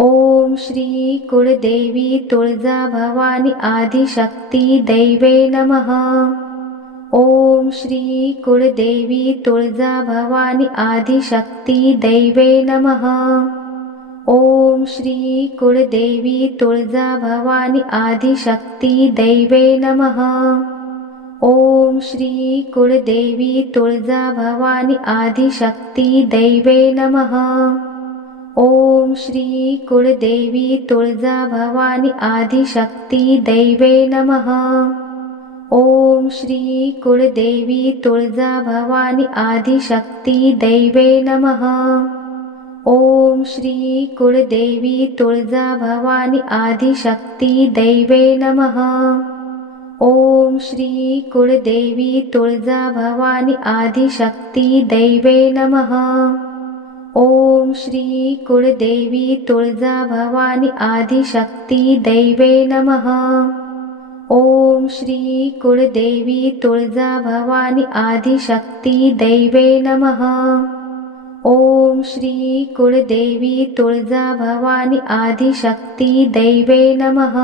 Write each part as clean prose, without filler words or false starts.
ओम श्री कुलदेवी तुळजा भवानी आदिशक्ती दैवे नमः। ओम श्री कुलदेवी तुळजा भवानी आदिशक्ती दैवे नमः। ओम श्री कुलदेवी तुळजा भवानी आदिशक्ती दैवे नमः। ओम श्री कुलदेवी तुळजा भवानी आदिशक्ती दैवे नमः। ओम श्री कुलदेवी तुळजा भवानी आदिशक्ती दैवे नमः। ओम श्री कुलदेवी तुळजा भवानी आदिशक्ती दैवे नमः। ओम श्री कुलदेवी तुळजा भवानी आदिशक्ती दैवे नमः। ओम श्री कुलदेवी तुळजा भवानी आदिशक्ती दैवे नमः। ओम श्री कुलदेवी तुळजा भवानी आदिशक्ती दैवे नमः। ओम श्री कुलदेवी तुळजा भवानी आदिशक्ती दैवे नमः। ओम श्री कुलदेवी तुळजा भवानी आदिशक्ती दैवे नमः।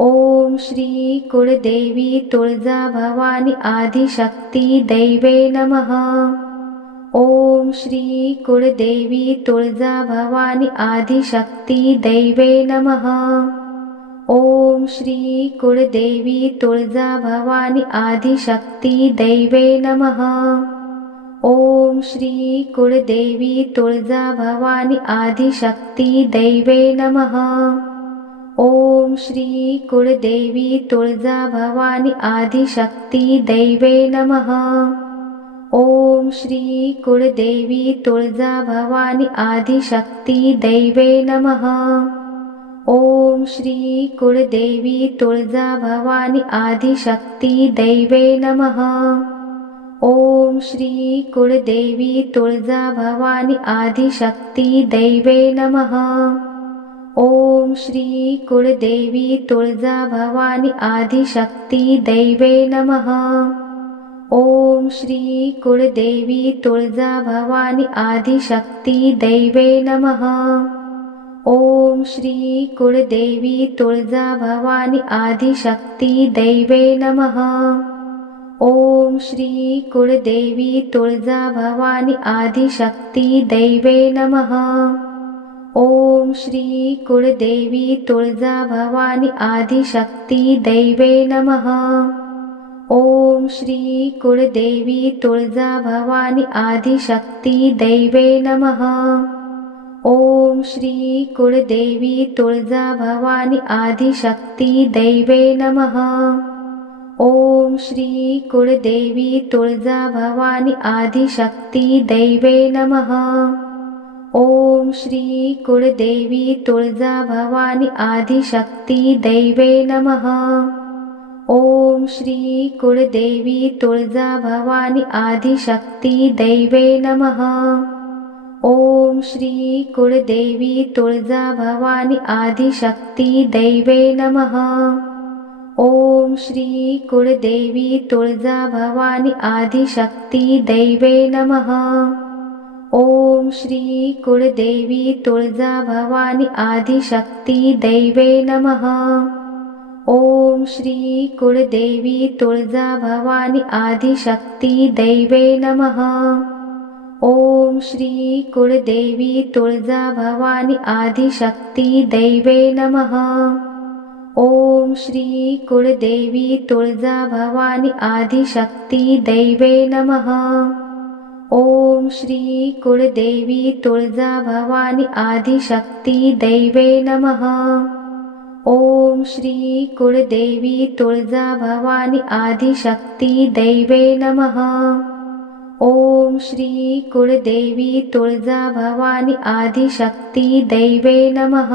ओम श्री कुलदेवी तुळजा भवानी आदिशक्ती दैवे नमः। ओम श्री कुलदेवी तुळजा भवानी आदिशक्ती दैवे नमः। ओम श्री कुलदेवी तुळजा भवानी आदिशक्ती दैवे नमः। ओम श्री कुलदेवी तुळजा भवानी आदिशक्ती दैवे नमः। ओम श्री कुलदेवी तुळजा भवानी आदिशक्ती दैवे नमः। ओम श्री कुलदेवी तुळजा भवानी आदिशक्ती दैवे नमः। ओम श्री कुलदेवी तुळजा भवानी आदिशक्ती दैवे नमः। ओम श्री कुलदेवी तुळजा भवानी आदिशक्ती दैवे नमः। ओम श्री कुलदेवी तुळजा भवानी आदिशक्ती दैवे नमः। ओम श्री कुलदेवी तुळजा भवानी आदिशक्ती दैवे नमः। ओम श्री कुलदेवी तुळजा भवानी आदिशक्ती दैवे नमः। ओम श्री कुलदेवी तुळजा भवानी आदिशक्ती दैवे नमः। ओम श्री कुलदेवी तुळजा भवानी आदिशक्ती दैवे नमः। ओम श्री कुलदेवी तुळजा भवानी आदिशक्ती दैवे नमः। ओम श्री कुलदेवी तुळजा भवानी आदिशक्ती दैवे नमः। ओम श्री कुलदेवी तुळजा भवानी आदिशक्ती दैवे नमः। ओम श्री कुलदेवी तुळजा भवानी आदिशक्ती दैवे नमः। ओम श्री कुलदेवी तुळजा भवानी आदिशक्ती दैवे नमः। ओम श्री कुलदेवी तुळजा भवानी आदिशक्ती दैवे नमः। ओम श्री कुलदेवी तुळजा भवानी आदिशक्ती दैवे नमः। ओम श्री कुलदेवी तुळजा भवानी आदिशक्ती दैवे नमः। ओम श्री कुलदेवी तुळजा भवानी आदिशक्ती दैवे नमः। ओम श्री कुलदेवी तुळजा भवानी आदिशक्ती दैवे नमः। ओम श्री कुलदेवी तुळजा भवानी आदिशक्ती दैवे नमः। ओम श्री कुलदेवी तुळजा भवानी आदिशक्ती दैवे नमः। ओम श्री कुलदेवी तुळजा भवानी आदिशक्ती दैवे नमः। ओम श्री कुलदेवी तुळजा भवानी आदिशक्ती दैवे नमः।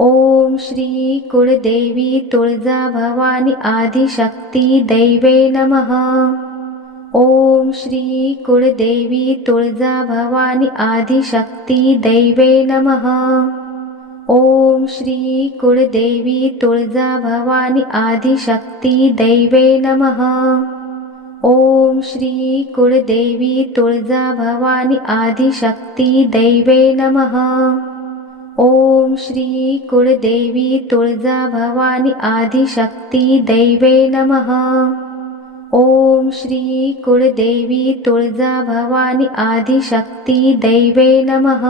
ओम श्री कुलदेवी तुळजा भवानी आदिशक्ती दैवे नमः। ओम श्री कुलदेवी तुळजा भवानी आदिशक्ती दैवे नमः। ओम श्री कुलदेवी तुळजा भवानी आदिशक्ती दैवे नमः। ओम श्री कुलदेवी तुळजा भवानी आदिशक्ती दैवे नमः। ओम श्री कुलदेवी तुळजा भवानी आदिशक्ती दैवे नमः। ओम श्री कुलदेवी तुळजा भवानी आदिशक्ती दैवे नमः।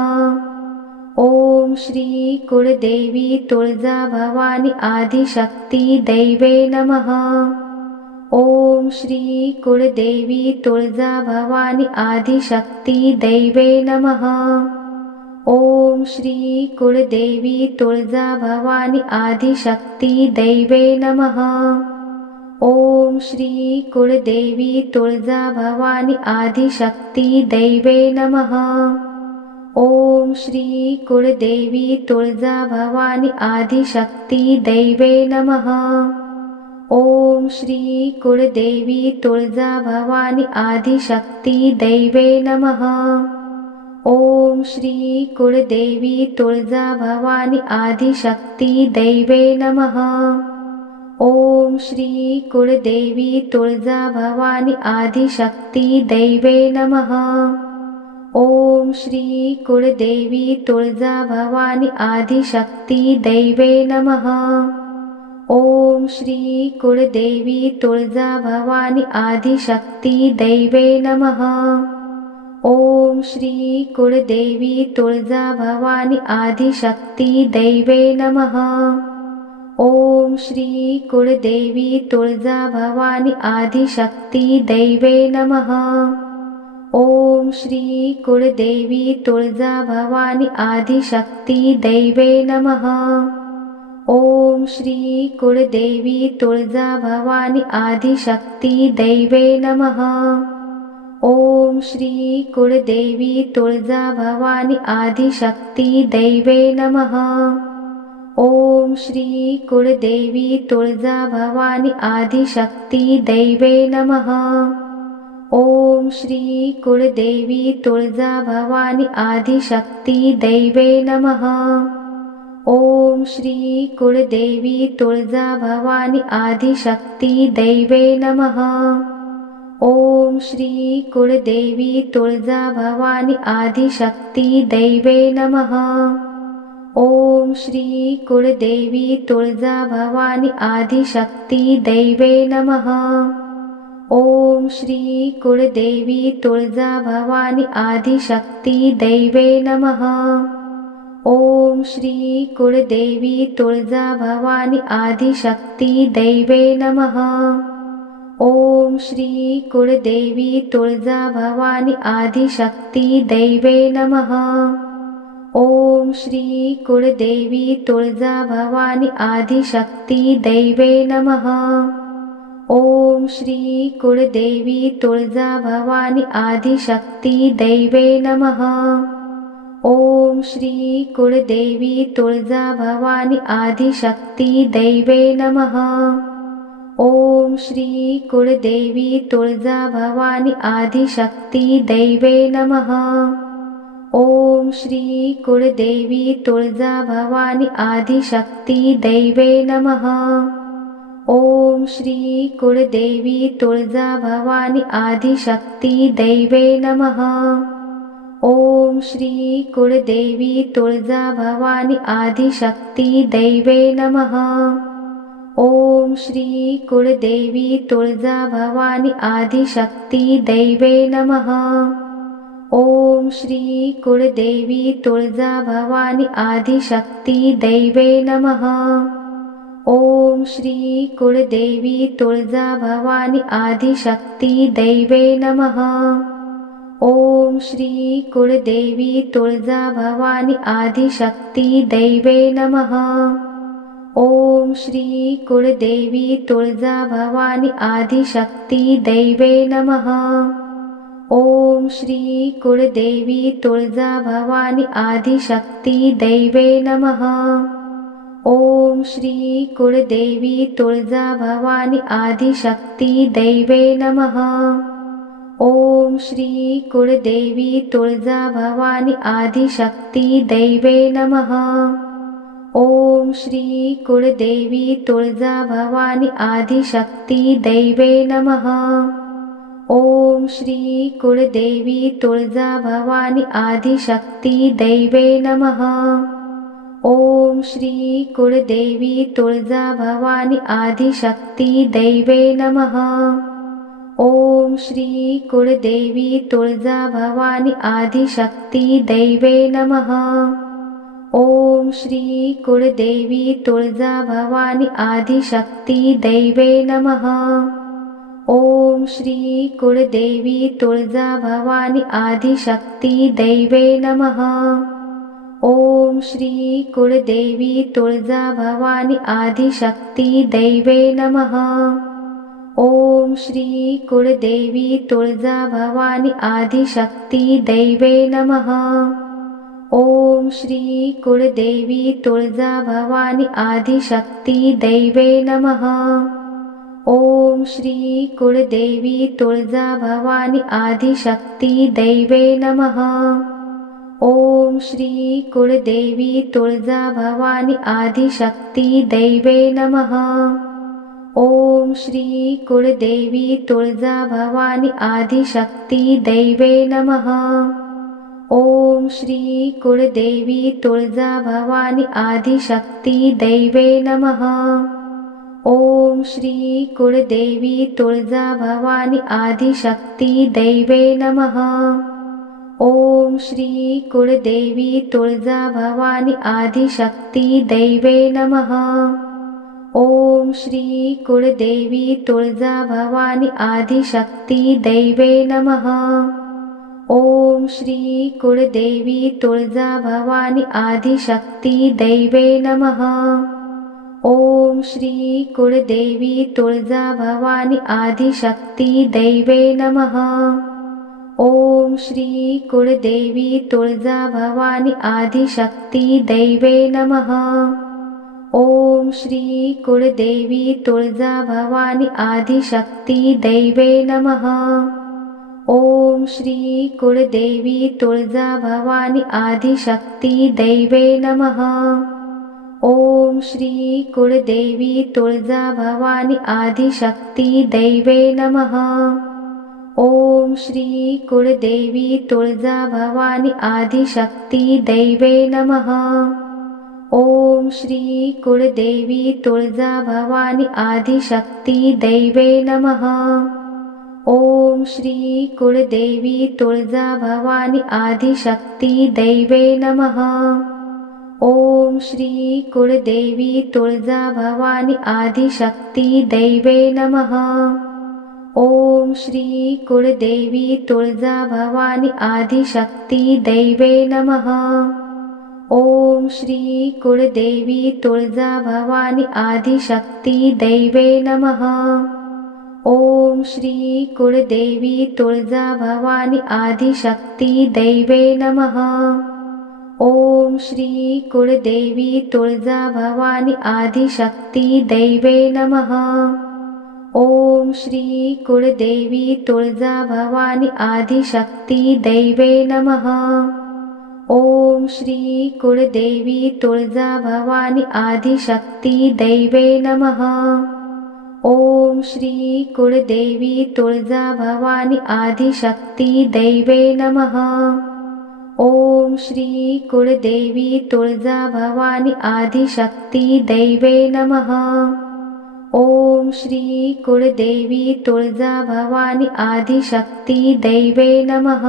ओम श्री कुलदेवी तुळजा भवानी आदिशक्ती दैवे नमः। ओम श्री कुलदेवी तुळजा भवानी आदिशक्ती दैवे नमः। ओम श्री कुलदेवी तुळजा भवानी आदिशक्ती दैवे नमः। ओम श्री कुलदेवी तुळजा भवानी आदिशक्ती दैवे नमः। ओम श्री कुलदेवी तुळजा भवानी आदिशक्ती दैवे नमः। ओम श्री कुलदेवी तुळजा भवानी आदिशक्ती दैवे नमः। ओम श्री कुलदेवी तुळजा भवानी आदिशक्ती दैवे नमः। ओम श्री कुलदेवी तुळजा भवानी आदिशक्ती दैवे नमः। ओम श्री कुलदेवी तुळजा भवानी आदिशक्ती दैवे नमः। ओम श्री कुलदेवी तुळजा भवानी आदिशक्ती दैवे नमः। ओम श्री कुलदेवी तुळजा भवानी आदिशक्ती दैवे नमः। ओम श्री कुलदेवी तुळजा भवानी आदिशक्ती दैवे नमः। ओम श्री कुलदेवी तुळजा भवानी आदिशक्ती दैवे नमः। ओम श्री कुलदेवी तुळजा भवानी आदिशक्ती दैवे नमः। ओम श्री कुलदेवी तुळजा भवानी आदिशक्ती दैवे नमः। ओम श्री कुलदेवी तुळजा भवानी आदिशक्ती दैवे नमः। ओम श्री कुलदेवी तुळजा भवानी आदिशक्ती दैवे नमः। ओम श्री कुलदेवी तुळजा भवानी आदिशक्ती दैवे नमः। ओम श्री कुलदेवी तुळजा भवानी आदिशक्ती दैवे नमः। ओम श्री कुलदेवी तुळजा भवानी आदिशक्ती दैवे नमः। ओम श्री कुलदेवी तुळजा भवानी आदिशक्ती दैवे नमः। ओम श्री कुलदेवी तुळजा भवानी आदिशक्ती दैवे नमः। ओम श्री कुलदेवी तुळजा भवानी आदिशक्ती दैवे नमः। ओम श्री कुलदेवी तुळजा भवानी आदिशक्ती दैवे नमः। ओम श्री कुलदेवी तुळजा भवानी आदिशक्ती दैवे नमः। ओम श्री कुलदेवी तुळजा भवानी आदिशक्ती दैवे नमः। ओम श्री कुलदेवी तुळजा भवानी आदिशक्ती दैवे नमः। ओम श्री कुलदेवी तुळजा भवानी आदिशक्ती दैवे नमः। ओम श्री कुलदेवी तुळजा भवानी आदिशक्ती दैवे नमः। ओम श्री कुलदेवी तुळजा भवानी आदिशक्ती दैवे नमः। ओम श्री कुलदेवी तुळजा भवानी आदिशक्ती दैवे नमः। ओम श्री कुलदेवी तुळजा भवानी आदिशक्ती दैवे नमः। ओम श्री कुलदेवी तुळजा भवानी आदिशक्ती दैवे नमः। ओम श्री कुलदेवी तुळजा भवानी आदिशक्ती दैवे नमः। ओम श्री कुलदेवी तुळजा भवानी आदिशक्ती दैवे नमः। ओम श्री कुलदेवी तुळजा भवानी आदिशक्ती दैवे नमः। ओम श्री कुलदेवी तुळजा भवानी आदिशक्ती दैवे नमः। ओम श्री कुलदेवी तुळजा भवानी आदिशक्ती दैवे नमः। ओम श्री कुलदेवी तुळजा भवानी आदिशक्ती दैवे नमः। ओम श्री कुलदेवी तुळजा भवानी आदिशक्ती दैवे नमः। ओम श्री कुलदेवी तुळजा भवानी आदिशक्ती दैवे नमः। ओम श्री कुलदेवी तुळजा भवानी आदिशक्ती दैवे नमः। ओम श्री कुलदेवी तुळजा भवानी आदिशक्ती दैवे नमः। ओम श्री कुलदेवी तुळजा भवानी आदिशक्ती दैवे नमः। ओम श्री कुलदेवी तुळजा भवानी आदिशक्ती दैवे नमः। ओम श्री कुलदेवी तुळजा भवानी आदिशक्ती दैवे नमः। ओम श्री कुलदेवी तुळजा भवानी आदिशक्ती दैवे नमः। ओम श्री कुलदेवी तुळजा भवानी आदिशक्ती दैवे नमः। ओम श्री कुलदेवी तुळजा भवानी आदिशक्ती दैवे नमः। ओम श्री कुलदेवी तुळजा भवानी आदिशक्ती दैवे नमः। ओम श्री कुलदेवी तुळजा भवानी आदिशक्ती दैवे नमः। ओम श्री कुलदेवी तुळजा भवानी आदिशक्ती दैवे नमः। ओम श्री कुलदेवी तुळजा भवानी आदिशक्ती दैवे नमः। ओम श्री कुलदेवी तुळजा भवानी आदिशक्ती दैवे नमः। ओम श्री कुलदेवी तुळजा भवानी आदिशक्ती दैवे नमः। ओम श्री कुलदेवी तुळजा भवानी आदिशक्ती दैवे नमः। ओम श्री कुलदेवी तुळजा भवानी आदिशक्ती दैवे नमः। ओम श्री कुलदेवी तुळजा भवानी आदिशक्ती दैवे नमः। ओम श्री कुलदेवी तुळजा भवानी आदिशक्ती दैवे नमः। ओम श्री कुलदेवी तुळजा भवानी आदिशक्ती दैवे नमः। ओम श्री कुलदेवी तुळजा भवानी आदिशक्ती दैवे नमः। ओम श्री कुलदेवी तुळजा भवानी आदिशक्ती दैवे नमः। ओम श्री कुलदेवी तुळजा भवानी आदिशक्ती दैवे नमः। ओम श्री कुलदेवी तुळजा भवानी आदिशक्ती दैवे नमः। ओम श्री कुलदेवी तुळजा भवानी आदिशक्ती दैवे नमः। ओम श्री कुलदेवी तुळजा भवानी आदिशक्ती दैवे नमः। ओम श्री कुलदेवी तुळजा भवानी आदिशक्ती दैवे नमः। ओम श्री कुलदेवी तुळजा भवानी आदिशक्ती दैवे नमः। ओम श्री कुलदेवी तुळजा भवानी आदिशक्ती दैवे नमः। ओम श्री कुलदेवी तुळजा भवानी आदिशक्ती दैवे नमः। ओम श्री कुलदेवी तुळजा भवानी आदिशक्ती दैवे नमः। ओम श्री कुलदेवी तुळजा भवानी आदिशक्ती दैवे नमः। ओम श्री कुलदेवी तुळजा भवानी आदिशक्ती दैवे नमः।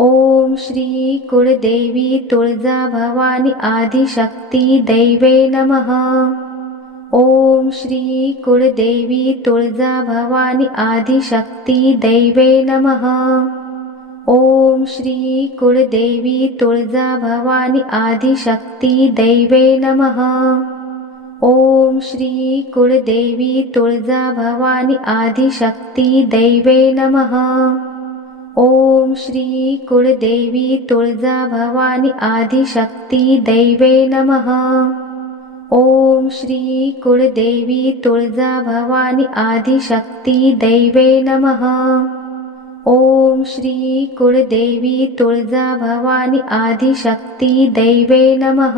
ओम श्री कुलदेवी तुळजा भवानी आदिशक्ती दैवे नमः। ओम श्री कुलदेवी तुळजा भवानी आदिशक्ती दैवे नमः। ओम श्री कुलदेवी तुळजा भवानी आदिशक्ती दैवे नमः। ओम श्री कुलदेवी तुळजा भवानी आदिशक्ती दैवे नमः। ओम श्री कुलदेवी तुळजा भवानी आदिशक्ती दैवे नमः। ओम श्री कुलदेवी तुळजा भवानी आदिशक्ती दैवे नमः। ओम श्री कुलदेवी तुळजा भवानी आदिशक्ती दैवे नमः।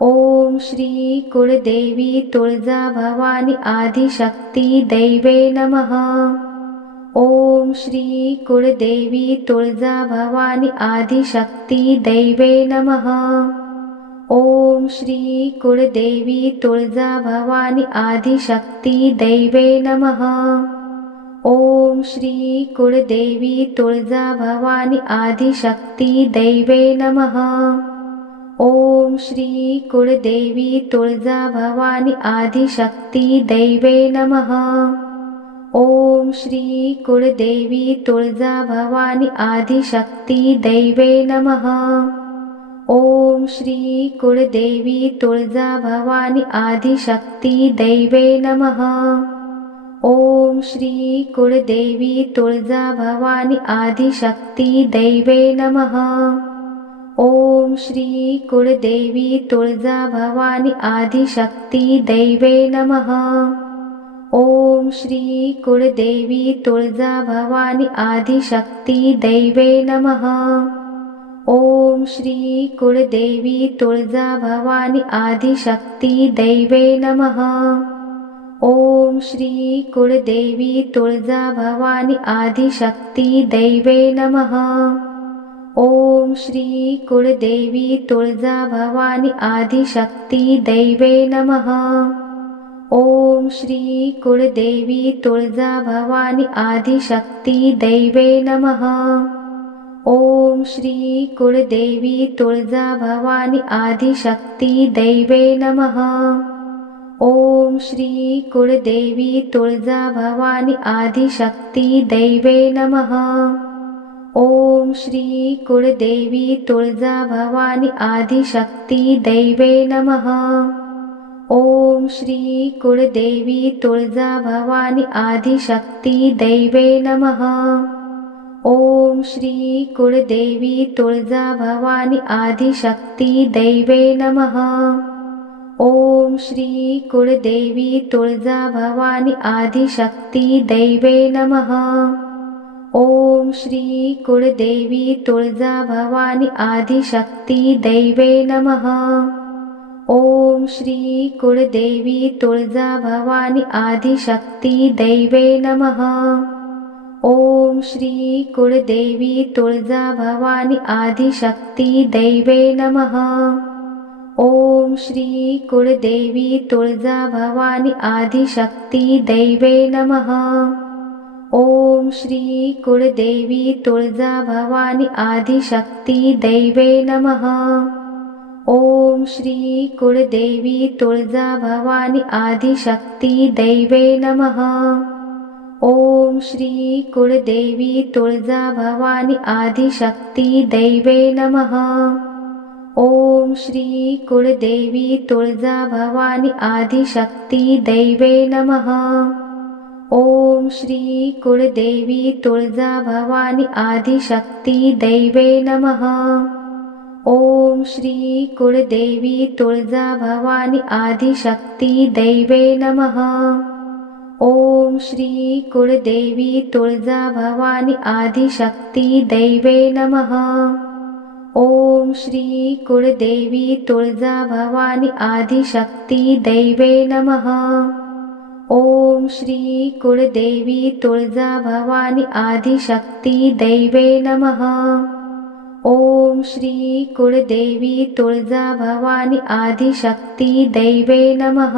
ओम श्री कुलदेवी तुळजा भवानी आदिशक्ती दैवे नमः। ओम श्री कुलदेवी तुळजा भवानी आदिशक्ती दैवे नमः। ओम श्री कुळदेवी तुळजा भवानी आदिशक्ती दैवे नमः। ओम श्री कुळदेवी तुळजा भवानी आदिशक्ती दैवे नमः। ओम श्री कुळदेवी तुळजा भवानी आदिशक्ती दैवे नमः। ओम श्री कुळदेवी तुळजा भवानी आदिशक्ती दैवे नमः। ओम श्री कुळदेवी तुळजा भवानी आदिशक्ती दैवे नमः। ओम श्री कुळदेवी तुळजा भवानी आदिशक्ती दैवे नमः। ओम श्री कुळदेवी तुळजा भवानी आदिशक्ती दैवे नमः। ओम श्री कुळदेवी तुळजा भवानी आदिशक्ती दैवे नमः। ओम श्री कुळदेवी तुळजा भवानी आदिशक्ती दैवे नमः। ओम श्री कुळदेवी तुळजा भवानी आदिशक्ती दैवे नमः। ओम श्री कुळदेवी तुळजा भवानी आदिशक्ती दैवे नमः। ओम श्री कुळदेवी तुळजा भवानी आदिशक्ती दैवे नमः। ओम श्री कुळदेवी तुळजा भवानी आदिशक्ती दैवे नमः। ओम श्री कुळदेवी तुळजा भवानी आदिशक्ती दैवे नमः। ओम श्री कुळदेवी तुळजा भवानी आदिशक्ती दैवे नमः। ओम श्री कुळदेवी तुळजा भवानी आदिशक्ती दैवे नमः। ओम श्री कुळदेवी तुळजा भवानी आदिशक्ती दैवे नमः। ओम श्री कुळदेवी तुळजा भवानी आदिशक्ती दैवे नमः। ओम श्री कुळदेवी तुळजा भवानी आदिशक्ती दैवे नमः। ओम श्री कुळदेवी तुळजा भवानी आदिशक्ती दैवे नमः। ओम श्री कुळदेवी तुळजा भवानी आदिशक्ती दैवे नमः। ओम श्री कुळदेवी तुळजा भवानी आदिशक्ती दैवे नमः। ओम श्री कुळदेवी तुळजा भवानी आदिशक्ती दैवे नमः। ओम श्री कुळदेवी तुळजा भवानी आदिशक्ती दैवे नमः। ओम श्री कुळदेवी तुळजा भवानी आदिशक्ती दैवे नमः। ओम श्री कुळदेवी तुळजा भवानी आदिशक्ती दैवे नमः। ओम श्री कुळदेवी तुळजा भवानी आदिशक्ती दैवे नमः। ओम श्री कुळदेवी तुळजा भवानी आदिशक्ती दैवे नमः। ओम श्री कुळदेवी तुळजा भवानी आदिशक्ती दैवे नमः। ओम श्री कुळदेवी तुळजा भवानी आदिशक्ती दैवे नमः। ओम श्री कुळदेवी तुळजा भवानी आदिशक्ती दैवे नमः। ओम श्री कुळदेवी तुळजा भवानी आदिशक्ती दैवे नमः।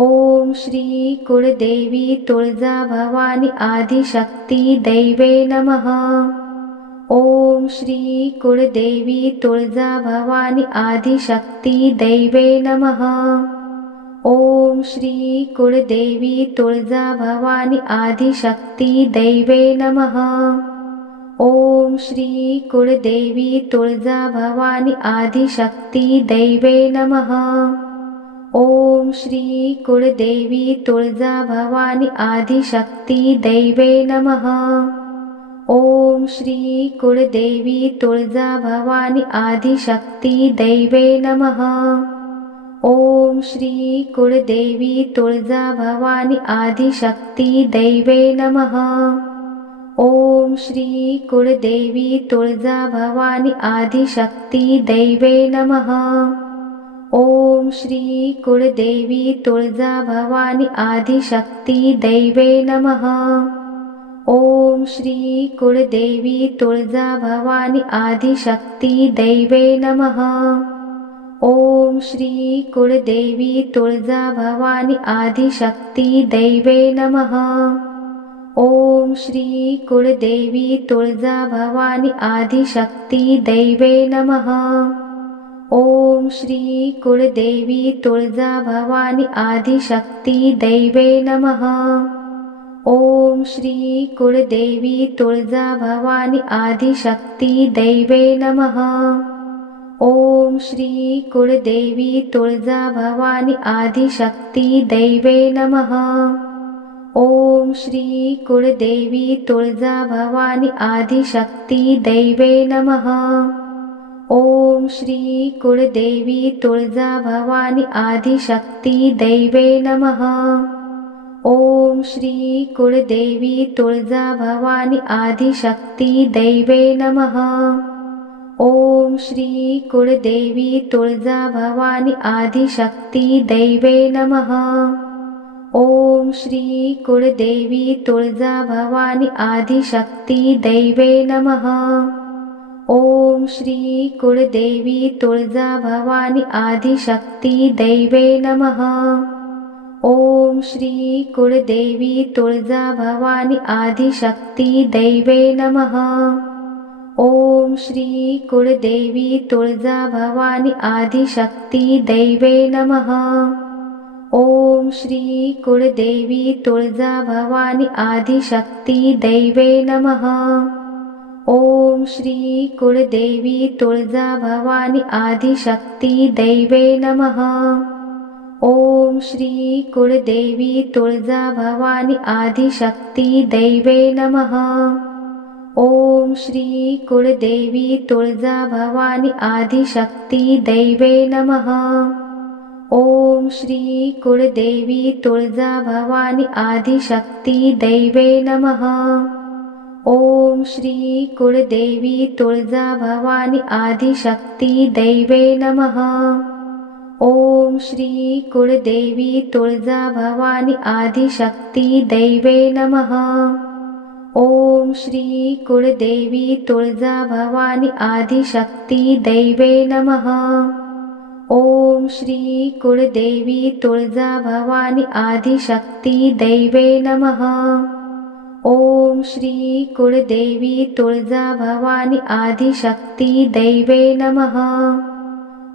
ओम श्री कुळदेवी तुळजा भवानी आदिशक्ती दैवे नमः। ओम श्री कुळदेवी तुळजा भवानी आदिशक्ती दैवे नमः। ओम श्री कुळदेवी तुळजा भवानी आदिशक्ती दैवे नमः। ओम श्री कुळदेवी तुळजा भवानी आदिशक्ती दैवे नमः। ओम श्री कुळदेवी तुळजा भवानी आदिशक्ती दैवे नमः। ओम श्री कुळदेवी तुळजा भवानी आदिशक्ती दैवे नमः। ओम श्री कुळदेवी तुळजा भवानी आदिशक्ती दैवे नमः। ओम श्री कुळदेवी तुळजा भवानी आदिशक्ती दैवे नमः। ओम श्री कुळदेवी तुळजा भवानी आदिशक्ती दैवे नमः। ओम श्री कुळदेवी तुळजा भवानी आदिशक्ती दैवे नमः। ओम श्री कुलदेवी तुळजा भवानी आदिशक्ती दैवे नमः। ओम श्री कुलदेवी तुळजा भवानी आदिशक्ती दैवे नमः। ओम श्री कुलदेवी तुळजा भवानी आदिशक्ती दैवे नमः। ओम श्री कुलदेवी तुळजा भवानी आदिशक्ती दैवे नमः। ओम श्री कुलदेवी तुळजा भवानी आदिशक्ती दैवे नमः। ओम श्री कुलदेवी तुळजा भवानी आदिशक्ती दैवे नमः। ओम श्री कुलदेवी तुळजा भवानी आदिशक्ती दैवे नमः। ओम श्री कुलदेवी तुळजा भवानी आदिशक्ती दैवे नमः। ओम श्री कुलदेवी तुळजा भवानी आदिशक्ती दैवे नमः। ओम श्री कुलदेवी तुळजा भवानी आदिशक्ती दैवे नमः। ओम श्री कुलदेवी तुळजा भवानी आदिशक्ती दैवे नमः। ओम श्री कुलदेवी तुळजा भवानी आदिशक्ती दैवे नमः। ओम श्री कुलदेवी तुळजा भवानी आदिशक्ती दैवे नमः। ओम श्री कुलदेवी तुळजा भवानी आदिशक्ती दैवे नमः। ओम श्री कुलदेवी तुळजा भवानी आदिशक्ती दैवे नमः। ओम श्री कुलदेवी तुळजा भवानी आदिशक्ती दैवे नमः। ओम श्री कुलदेवी तुळजा भवानी आदिशक्ती दैवे नमः। ओम श्री कुलदेवी तुळजा भवानी आदिशक्ती दैवे नमः। ओम श्री कुलदेवी तुळजा भवानी आदिशक्ती दैवे नमः। ओम श्री कुलदेवी तुळजा भवानी आदिशक्ती दैवे नमः। ओम श्री कुलदेवी तुळजा भवानी आदिशक्ती दैवे नमः। ओम श्री कुलदेवी तुळजा भवानी आदिशक्ती दैवे नमः। ओम श्री कुलदेवी तुळजा भवानी आदिशक्ती दैवे नमः। ओम श्री कुलदेवी तुळजा भवानी आदिशक्ती दैवे नमः।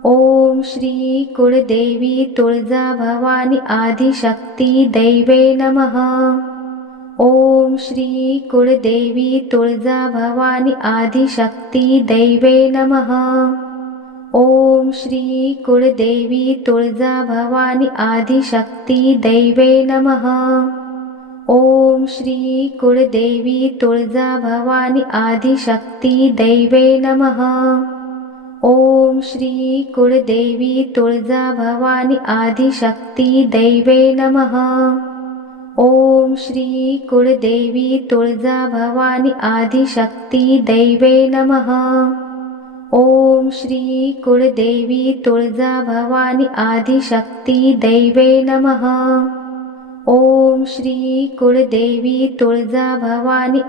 ओम श्री कुलदेवी तुळजा भवानी आदिशक्ती दैवे नमः। ओम श्री कुलदेवी तुळजा भवानी आदिशक्ती दैवे नमः। ओम श्री कुलदेवी तुळजा भवानी आदिशक्ती दैवे नमः। ओम श्री कुलदेवी तुळजा भवानी आदिशक्ती दैवे नमः। ओम श्री कुलदेवी तुळजा भवानी आदिशक्ती दैवे नमः। ओम श्री कुलदेवी तुळजा भवानी आदिशक्ती दैवे नमः। ओम श्री कुलदेवी तुळजा भवानी आदिशक्ती दैवे नमः। ओम श्री कुलदेवी तुळजा भवानी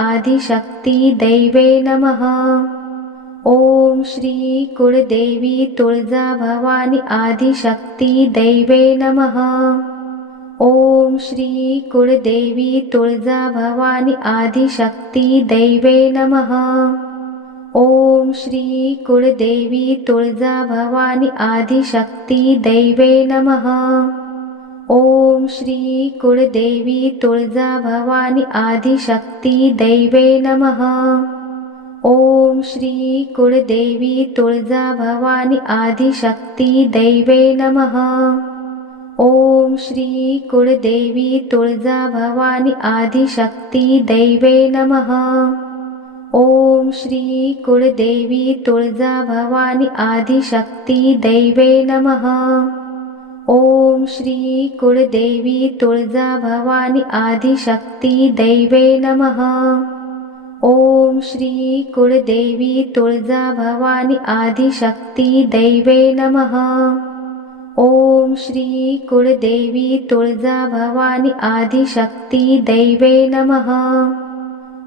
आदिशक्ती दैवे नमः। ओम श्री कुलदेवी तुळजा भवानी आदिशक्ती दैवे नमः। ओम श्री कुलदेवी तुळजा भवानी आदिशक्ती दैवे नमः। ओम श्री कुलदेवी तुळजा भवानी आदिशक्ती दैवे नमः। ओम श्री कुलदेवी तुळजा भवानी आदिशक्ती दैवे नमः। ओम श्री कुलदेवी तुळजा भवानी आदिशक्ती दैवे नमः। ओम श्री कुलदेवी तुळजा भवानी आदिशक्ती दैवे नमः। ओम श्री कुलदेवी तुळजा भवानी आदिशक्ती दैवे नमः। ओम श्री कुलदेवी तुळजा भवानी आदिशक्ती दैवे नमः। ओम श्री कुलदेवी तुळजा भवानी आदिशक्ती दैवे नमः। ओम श्री कुलदेवी तुळजा भवानी आदिशक्ती दैवे नमः।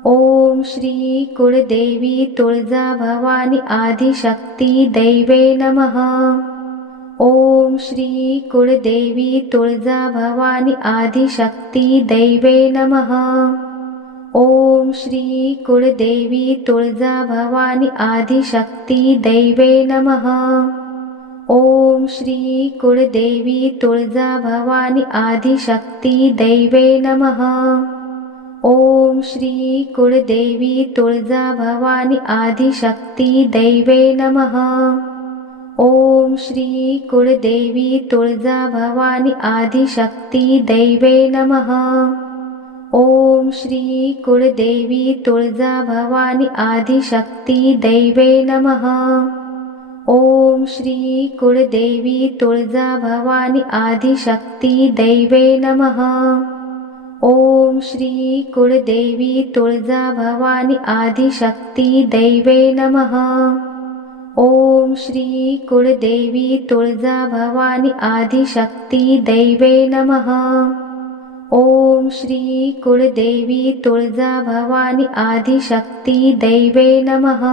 ओम श्री कुलदेवी तुळजा भवानी आदिशक्ती दैवे नमः। ओम श्री कुलदेवी तुळजा भवानी आदिशक्ती दैवे नमः। ओम श्री कुलदेवी तुळजा भवानी आदिशक्ती दैवे नमः। ओम श्री कुलदेवी तुळजा भवानी आदिशक्ती दैवे नमः। ओम श्री कुलदेवी तुळजा भवानी आदिशक्ती दैवे नमः। ओम श्री कुलदेवी तुळजा भवानी आदिशक्ती दैवे नमः। ओम श्री कुलदेवी तुळजा भवानी आदिशक्ती दैवे नमः। ओम श्री कुलदेवी तुळजा भवानी आदिशक्ती दैवे नमः। ओम श्री कुलदेवी तुळजा भवानी आदिशक्ती दैवे नमः। ओम श्री कुलदेवी तुळजा भवानी आदिशक्ती दैवे नमः। ओम श्री कुलदेवी तुळजा भवानी आदिशक्ती दैवे नमः।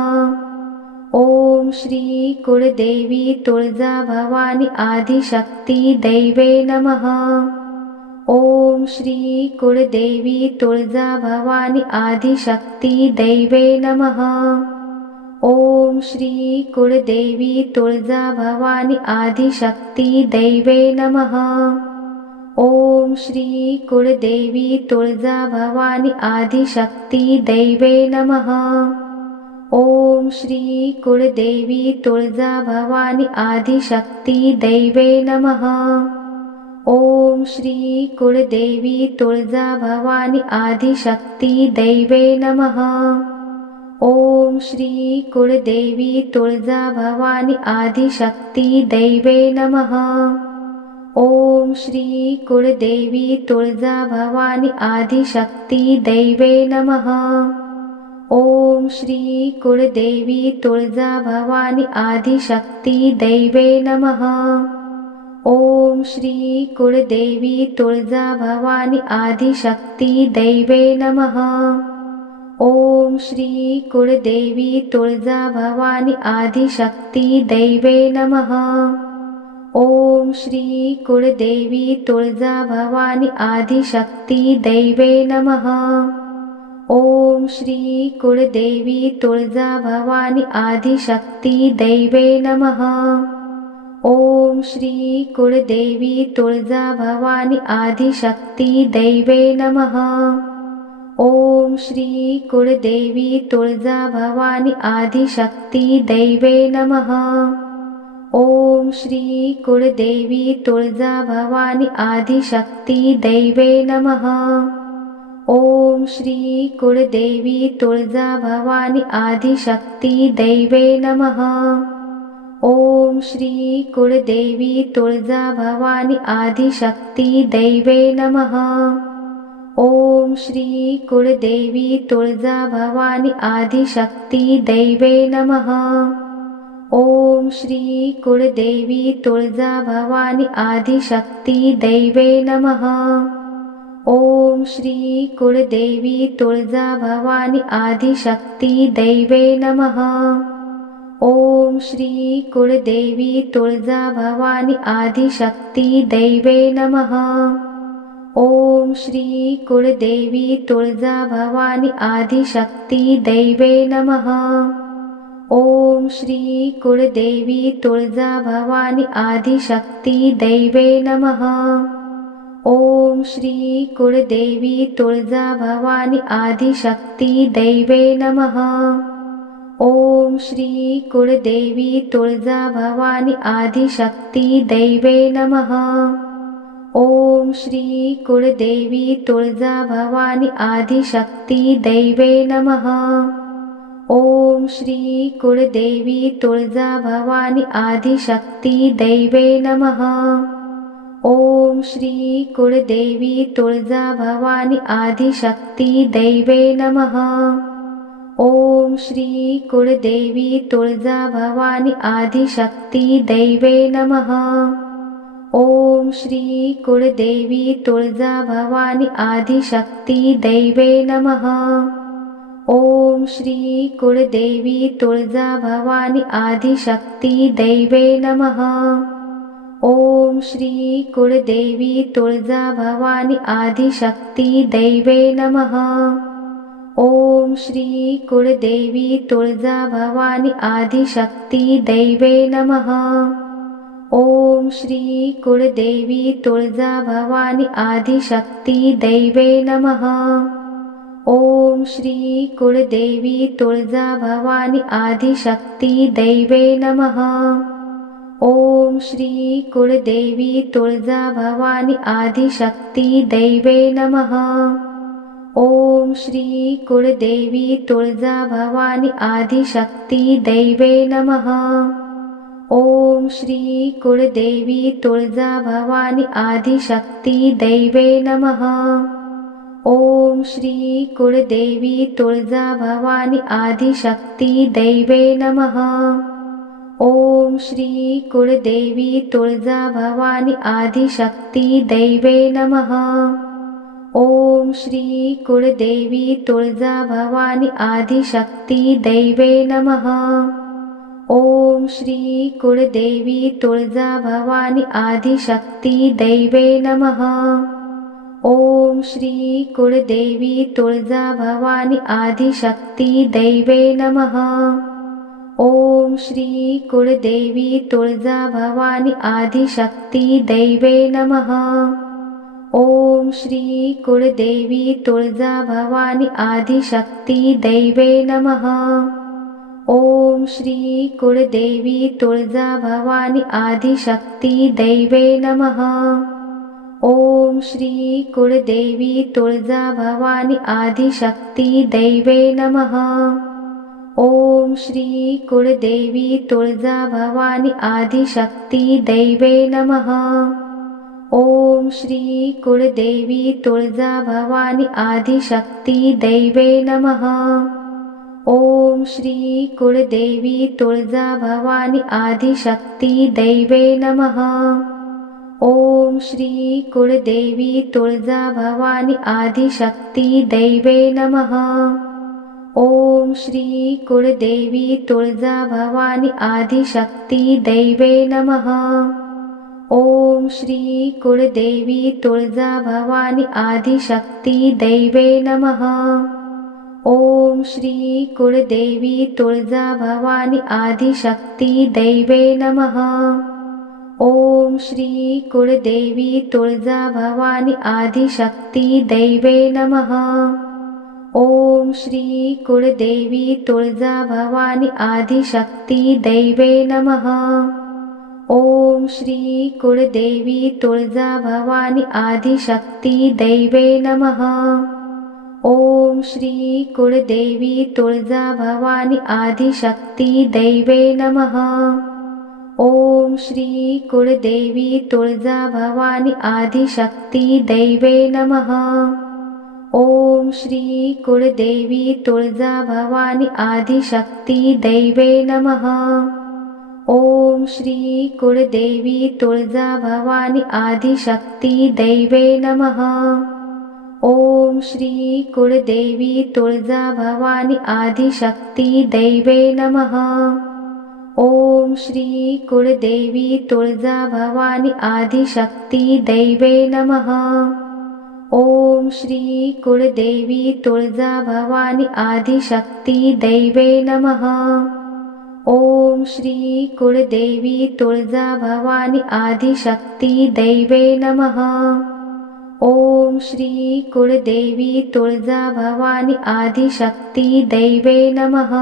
ओम श्री कुलदेवी तुळजा भवानी आदिशक्ती दैवे नमः। ओम श्री कुलदेवी तुळजा भवानी आदिशक्ती दैवे नमः। ओम श्री कुलदेवी तुळजा भवानी आदिशक्ती दैवे नमः। ओम श्री कुलदेवी तुळजा भवानी आदिशक्ती दैवे नमः। ओम श्री कुलदेवी तुळजा भवानी आदिशक्ती दैवे नमः। ओम श्री कुलदेवी तुळजा भवानी आदिशक्ती दैवे नमः। ओम श्री कुलदेवी तुळजा भवानी आदिशक्ती दैवे नमः। ओम श्री कुलदेवी तुळजा भवानी आदिशक्ती दैवे नमः। ओम श्री कुलदेवी तुळजा भवानी आदिशक्ती दैवे नमः। ओम श्री कुलदेवी तुळजा भवानी आदिशक्ती दैवे नमः। ओम श्री कुलदेवी तुळजा भवानी आदिशक्ती दैवे नमः। ओम श्री कुलदेवी तुळजा भवानी आदिशक्ती दैवे नमः। ओम श्री कुलदेवी तुळजा भवानी आदिशक्ती दैवे नमः। ओम श्री कुलदेवी तुळजा भवानी आदिशक्ती दैवे नमः। ओम श्री कुलदेवी तुळजा भवानी आदिशक्ती दैवे नमः। ओम श्री कुलदेवी तुळजा भवानी आदिशक्ती दैवे नमः। ओम श्री कुलदेवी तुळजा भवानी आदिशक्ती दैवे नमः। ओम श्री कुलदेवी तुळजा भवानी आदिशक्ती दैवे नमः। ओम श्री कुलदेवी तुळजा भवानी आदिशक्ती दैवे नमः। ओम श्री कुलदेवी तुळजा भवानी आदिशक्ती दैवे नमः। ओम श्री कुलदेवी तुळजा भवानी आदिशक्ती दैवे नमः। ओम श्री कुलदेवी तुळजा भवानी आदिशक्ती दैवे नमः। ओम श्री कुलदेवी तुळजा भवानी आदिशक्ती दैवे नमः। ओम श्री कुलदेवी तुळजा भवानी आदिशक्ती दैवे नमः। ओम श्री कुलदेवी तुळजा भवानी आदिशक्ती दैवे नमः। ओम श्री कुलदेवी तुळजा भवानी आदिशक्ती दैवे नमः। ओम श्री कुलदेवी तुळजा भवानी आदिशक्ती दैवे नमः। ओम श्री कुलदेवी तुळजा भवानी आदिशक्ती दैवे नमः। ओम श्री कुलदेवी तुळजा भवानी आदिशक्ती दैवे नमः। ओम श्री कुलदेवी तुळजा भवानी आदिशक्ती दैवे नमः। ओम श्री कुलदेवी तुळजा भवानी आदिशक्ती दैवे नमः। ओम श्री कुलदेवी तुळजा भवानी आदिशक्ती दैवे नमः। ओम श्री कुलदेवी तुळजा भवानी आदिशक्ती दैवे नमः। ओम श्री कुलदेवी तुळजा भवानी आदिशक्ती दैवे नमः। ओम श्री कुलदेवी तुळजा भवानी आदिशक्ती दैवे नमः। ओम श्री कुलदेवी तुळजा भवानी आदिशक्ती दैवे नमः। ओम श्री कुलदेवी तुळजा भवानी आदिशक्ती दैवे नमः। ओम श्री कुलदेवी तुळजा भवानी आदिशक्ती दैवे नमः। ओम श्री कुलदेवी तुळजा भवानी आदिशक्ती दैवे नमः। ओम श्री कुलदेवी तुळजा भवानी आदिशक्ती दैवे नमः। ओम श्री कुलदेवी तुळजा भवानी आदिशक्ती दैवे नमः। ओम श्री कुलदेवी तुळजा भवानी आदिशक्ती दैवे नमः। ओम श्री कुलदेवी तुळजा भवानी आदिशक्ती दैवे नमः। ओम श्री कुलदेवी तुळजा भवानी आदिशक्ती दैवे नमः। ओम श्री कुलदेवी तुळजा भवानी आदिशक्ती दैवे नमः। ओम श्री कुलदेवी तुळजा भवानी आदिशक्ती दैवे नमः। ओम श्री कुलदेवी तुळजा भवानी आदिशक्ती दैवे नमः। ओम श्री कुलदेवी तुळजा भवानी आदिशक्ती दैवे नमः। ओम श्री कुलदेवी तुळजा भवानी आदिशक्ती दैवे नमः। ओम श्री कुलदेवी तुळजा भवानी आदिशक्ती दैवे नमः। ओम श्री कुलदेवी तुळजा भवानी आदिशक्ती दैवे नमः। ओम श्री कुलदेवी तुळजा भवानी आदिशक्ती दैवे नमः। ओम श्री कुलदेवी तुळजा भवानी आदिशक्ती दैवे नमः। ओम श्री कुलदेवी तुळजा भवानी आदिशक्ती दैवे नमः। ओम श्री कुलदेवी तुळजा भवानी आदिशक्ती दैवे नमः। ओम श्री कुलदेवी तुळजा भवानी आदिशक्ती दैवे नमः। ओम श्री कुलदेवी तुळजा भवानी आदिशक्ती दैवे नमः। ओम श्री कुलदेवी तुळजा भवानी आदिशक्ती दैवे नमः। ओम श्री कुलदेवी तुळजा भवानी आदिशक्ती दैवे नमः। ओम श्री कुलदेवी तुळजा भवानी आदिशक्ती दैवे नमः। ओम श्री कुलदेवी तुळजा भवानी आदिशक्ती दैवे नमः। ओम श्री कुलदेवी तुळजा भवानी आदिशक्ती दैवे नमः। ओम श्री कुलदेवी तुळजा भवानी आदिशक्ती दैवे नमः। ओम श्री कुलदेवी तुळजा भवानी आदिशक्ती दैवे नमः। ओम श्री कुलदेवी तुळजा भवानी आदिशक्ती दैवे नमः। ओम श्री कुलदेवी तुळजा भवानी आदिशक्ती दैवे नमः। ओम श्री कुलदेवी तुळजा भवानी आदिशक्ती दैवे नमः।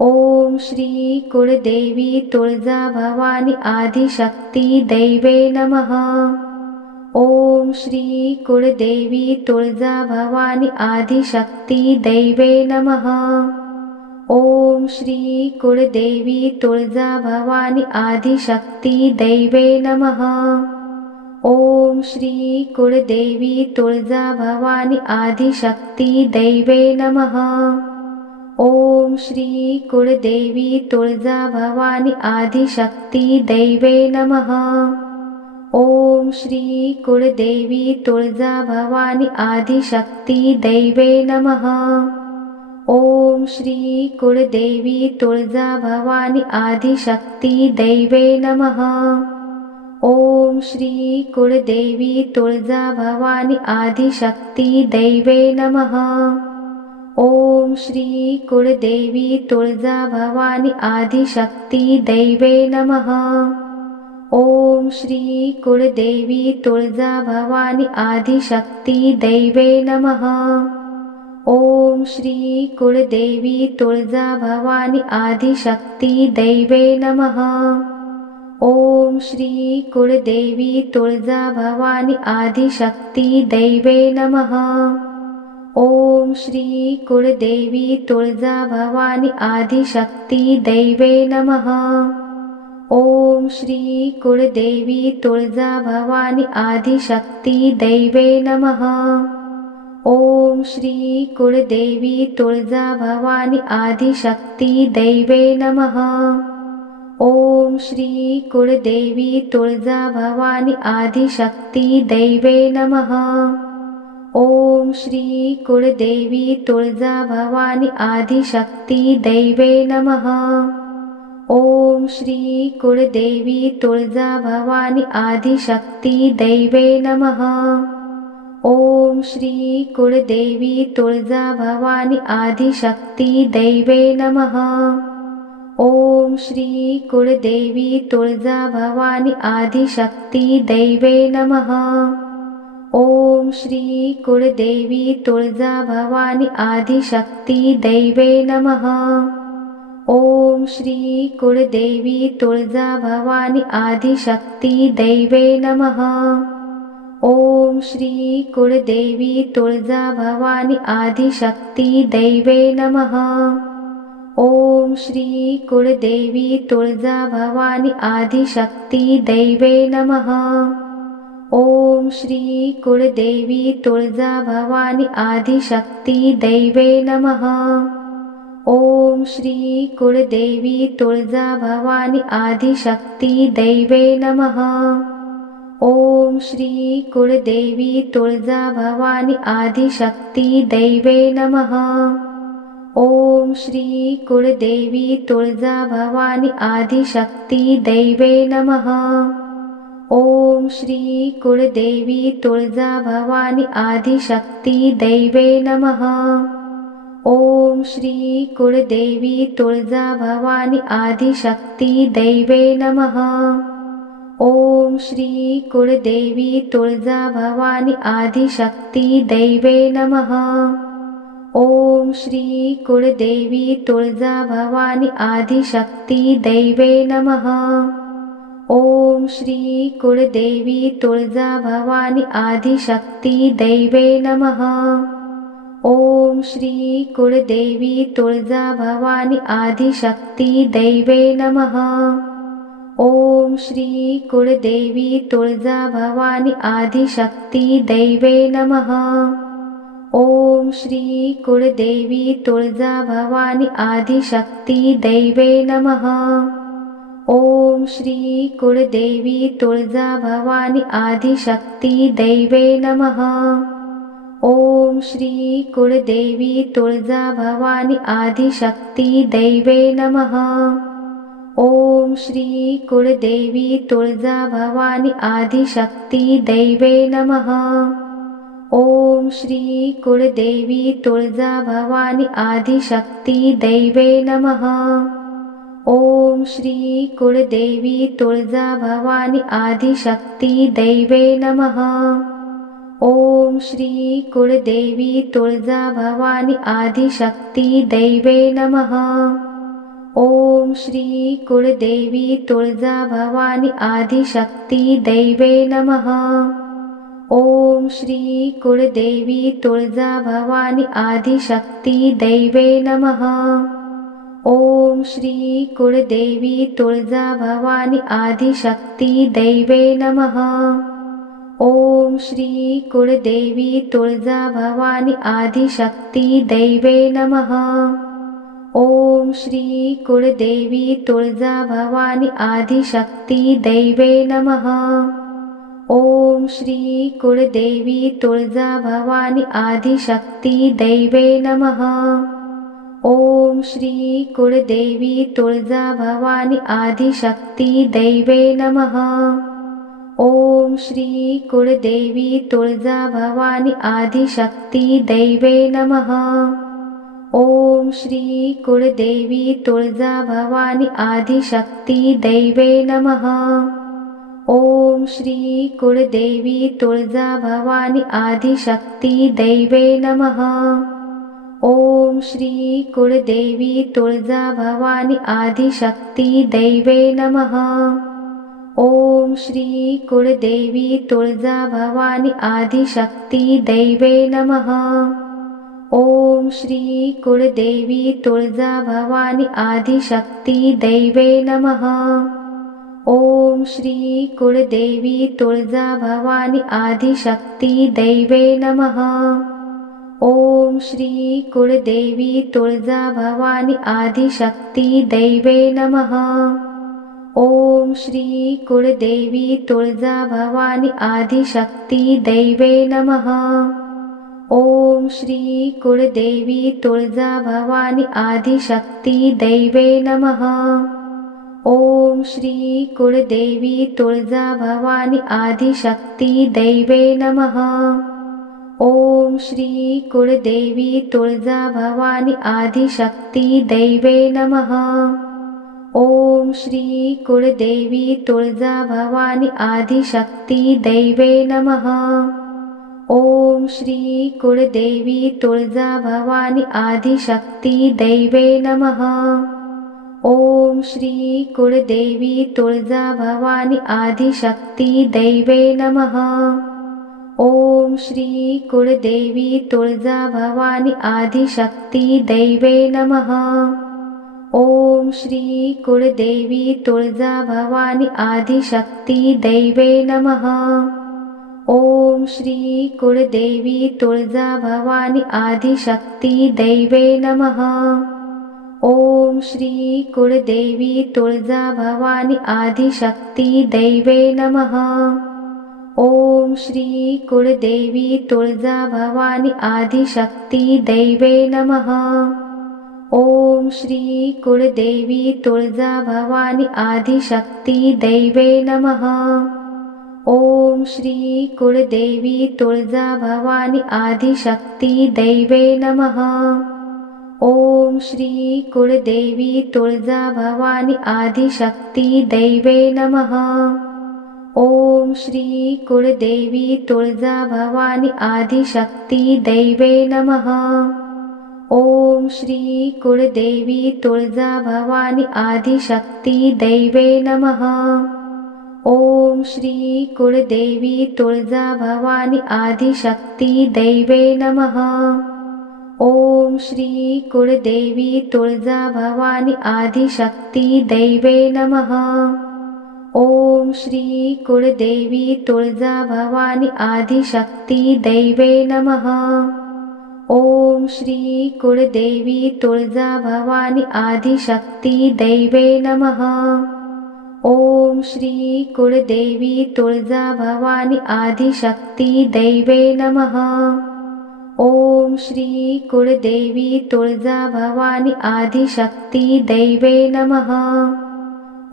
ओम श्री कुलदेवी तुळजा भवानी आदिशक्ती दैवे नमः। ओम श्री कुलदेवी तुळजा भवानी आदिशक्ती दैवे नमः। ओम श्री कुलदेवी तुळजा भवानी आदिशक्ती दैवे नमः। ओम श्री कुलदेवी तुळजा भवानी आदिशक्ती दैवे नमः। ओम श्री कुलदेवी तुळजा भवानी आदिशक्ती दैवे नमः। ओम श्री कुलदेवी तुळजा भवानी आदिशक्ती दैवे नमः। ओम श्री कुलदेवी तुळजा भवानी आदिशक्ती दैवे नमः। ओम श्री कुलदेवी तुळजा भवानी आदिशक्ती दैवे नमः। ओम श्री कुलदेवी तुळजा भवानी आदिशक्ती दैवे नमः। ओम श्री कुलदेवी तुळजा भवानी आदिशक्ती दैवे नमः। ओम श्री कुलदेवी तुळजा भवानी आदिशक्ती दैवे नमः। ओम श्री कुलदेवी तुळजा भवानी आदिशक्ती दैवे नमः। ओम श्री कुलदेवी तुळजा भवानी आदिशक्ती दैवे नमः। ओम श्री कुलदेवी तुळजा भवानी आदिशक्ती दैवे नमः। ओम श्री कुलदेवी तुळजा भवानी आदिशक्ती दैवे नमः। ओम श्री कुलदेवी तुळजा भवानी आदिशक्ती दैवे नमः। ओम श्री कुलदेवी तुळजा भवानी आदिशक्ती दैवे नमः। ओम श्री कुलदेवी तुळजा भवानी आदिशक्ती दैवे नमः। ओम श्री कुलदेवी तुळजा भवानी आदिशक्ती दैवे नमः। ओम श्री कुलदेवी तुळजा भवानी आदिशक्ती दैवे नमः। ओम श्री कुलदेवी तुळजा भवानी आदिशक्ती दैवे नमः। ओम श्री कुलदेवी तुळजा भवानी आदिशक्ती दैवे नमः। ओम श्री कुलदेवी तुळजा भवानी आदिशक्ती दैवे नमः। ओम श्री कुलदेवी तुळजा भवानी आदिशक्ती दैवे नमः। ओम श्री कुलदेवी तुळजा भवानी आदिशक्ती दैवे नमः। ओम श्री कुलदेवी तुळजा भवानी आदिशक्ती दैवे नमः। ओम श्री कुलदेवी तुळजा भवानी आदिशक्ती दैवे नमः। ओम श्री कुलदेवी तुळजा भवानी आदिशक्ती दैवे नमः। ओम श्री कुलदेवी तुळजा भवानी आदिशक्ती दैवे नमः। ओम श्री कुलदेवी तुळजा भवानी आदिशक्ती दैवे नमः। ओम श्री कुलदेवी तुळजा भवानी आदिशक्ती दैवे नमः। ओम श्री कुलदेवी तुळजा भवानी आदिशक्ती दैवे नमः। ओम श्री कुलदेवी तुळजा भवानी आदिशक्ती दैवे नमः। ओम श्री कुलदेवी तुळजा भवानी आदिशक्ती दैवे नमः। ओम श्री कुलदेवी तुळजा भवानी आदिशक्ती दैवे नमः। ओम श्री कुलदेवी तुळजा भवानी आदिशक्ती दैवे नमः। ओम श्री कुलदेवी तुळजा भवानी आदिशक्ती दैवे नमः। ओम श्री कुलदेवी तुळजा भवानी आदिशक्ती दैवे नमः। ओम श्री कुलदेवी तुळजा भवानी आदिशक्ती दैवे नमः। ओम श्री कुलदेवी तुळजा भवानी आदिशक्ती दैवे नमः। ओम श्री कुलदेवी तुळजा भवानी आदिशक्ती दैवे नमः। ओम श्री कुलदेवी तुळजा भवानी आदिशक्ती दैवे नमः। ओम श्री कुलदेवी तुळजा भवानी आदिशक्ती दैवे नमः। ओम श्री कुलदेवी तुळजा भवानी आदिशक्ती दैवे नमः। ओम श्री कुलदेवी तुळजा भवानी आदिशक्ती दैवे नमः। ओम श्री कुलदेवी तुळजा भवानी आदिशक्ती दैवे नमः। ओम श्री कुलदेवी तुळजा भवानी आदिशक्ती दैवे नमः। ओम श्री कुलदेवी तुळजा भवानी आदिशक्ती दैवे नमः। ओम श्री कुलदेवी तुळजा भवानी आदिशक्ती दैवे नमः। ओम श्री कुलदेवी तुळजा भवानी आदिशक्ती दैवे नमः। ओम श्री कुलदेवी तुळजा भवानी आदिशक्ती दैवे नमः। ओम श्री कुलदेवी तुळजा भवानी आदिशक्ती दैवे नमः। ओम श्री कुलदेवी तुळजा भवानी आदिशक्ती दैवे नमः। ओम श्री कुलदेवी तुळजा भवानी आदिशक्ती दैवे नमः। ओम श्री कुलदेवी तुळजा भवानी आदिशक्ती दैवे नमः। ओम श्री कुलदेवी तुळजा भवानी आदिशक्ती दैवे नमः। ओम श्री कुलदेवी तुळजा भवानी आदिशक्ती दैवे नमः। ओम श्री कुलदेवी तुळजा भवानी आदिशक्ती दैवे नमः। ओम श्री कुलदेवी तुळजा भवानी आदिशक्ती दैवे नमः। ओम श्री कुलदेवी तुळजा भवानी आदिशक्ती दैवे नमः। ओम श्री कुलदेवी तुळजा भवानी आदिशक्ती दैवे नमः। ओम श्री कुलदेवी तुळजा भवानी आदिशक्ती दैवे नमः। ओम श्री कुलदेवी तुळजा भवानी आदिशक्ती दैवे नमः। ओम श्री कुलदेवी तुळजा भवानी आदिशक्ती दैवे नमः। ओम श्री कुलदेवी तुळजा भवानी आदिशक्ती दैवे नमः। ओम श्री कुलदेवी तुळजा भवानी आदिशक्ती दैवे नमः। ओम श्री कुलदेवी तुळजा भवानी आदिशक्ती दैवे नमः। ओम श्री कुलदेवी तुळजा भवानी आदिशक्ती दैवे नमः। ओम श्री कुलदेवी तुळजा भवानी आदिशक्ती दैवे नमः। ओम श्री कुलदेवी तुळजा भवानी आदिशक्ती दैवे नमः। ओम श्री कुलदेवी तुळजा भवानी आदिशक्ती दैवे नमः। ओम श्री कुलदेवी तुळजा भवानी आदिशक्ती दैवे नमः। ओम श्री कुलदेवी तुळजा भवानी आदिशक्ती दैवे नमः। ओम श्री कुलदेवी तुळजा भवानी आदिशक्ती दैवे नमः। ओम श्री कुलदेवी तुळजा भवानी आदिशक्ती दैवे नमः। ओम श्री कुलदेवी तुळजा भवानी आदिशक्ती दैवे नमः। ओम श्री कुलदेवी तुळजा भवानी आदिशक्ती दैवे नमः। ओम श्री कुलदेवी तुळजा भवानी आदिशक्ती दैवे नमः। ओम श्री कुलदेवी तुळजा भवानी आदिशक्ती दैवे नमः। ओम श्री कुलदेवी तुळजा भवानी आदिशक्ती दैवे नमः।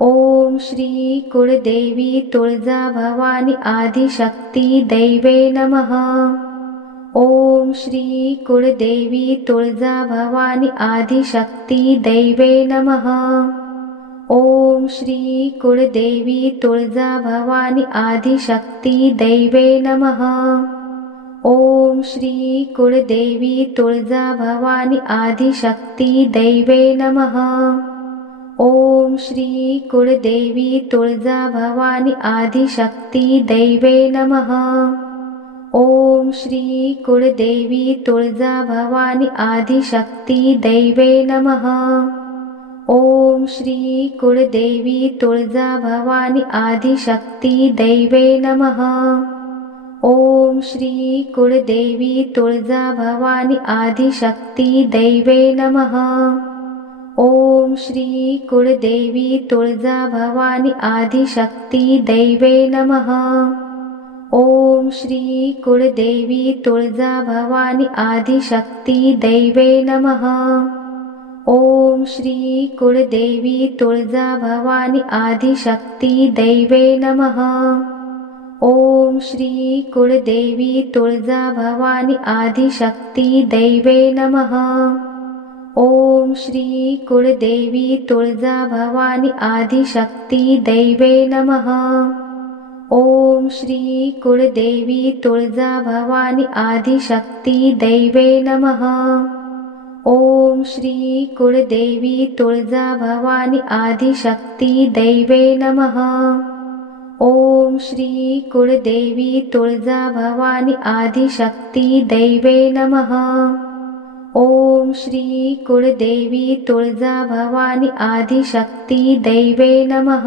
ओम श्री कुलदेवी तुळजा भवानी आदिशक्ती दैवे नमः। ओम श्री कुलदेवी तुळजा भवानी आदिशक्ती दैवे नमः। ओम श्री कुलदेवी तुळजा भवानी आदिशक्ती दैवे नमः। ओम श्री कुलदेवी तुळजा भवानी आदिशक्ती दैवे नमः। ओम श्री कुलदेवी तुळजा भवानी आदिशक्ती दैवे नमः। ओम श्री कुलदेवी तुळजा भवानी आदिशक्ती दैवे नमः। ओम श्री कुलदेवी तुळजा भवानी आदिशक्ती दैवे नमः। ओम श्री कुलदेवी तुळजा भवानी आदिशक्ती दैवे नमः। ओम श्री कुलदेवी तुळजा भवानी आदिशक्ती दैवे नमः। ओम श्री कुलदेवी तुळजा भवानी आदिशक्ती दैवे नमः। ओम श्री कुलदेवी तुळजा भवानी आदिशक्ती दैवे नमः। ओम श्री कुलदेवी तुळजा भवानी आदिशक्ती दैवे नमः। ओम श्री कुलदेवी तुळजा भवानी आदिशक्ती दैवे नमः। ओम श्री कुलदेवी तुळजा भवानी आदिशक्ती दैवे नमः। ओम श्री कुलदेवी तुळजा भवानी आदिशक्ती दैवे नमः। ओम श्री कुलदेवी तुळजा भवानी आदिशक्ती दैवे नमः। ओम श्री कुलदेवी तुळजा भवानी आदिशक्ती दैवे नमः।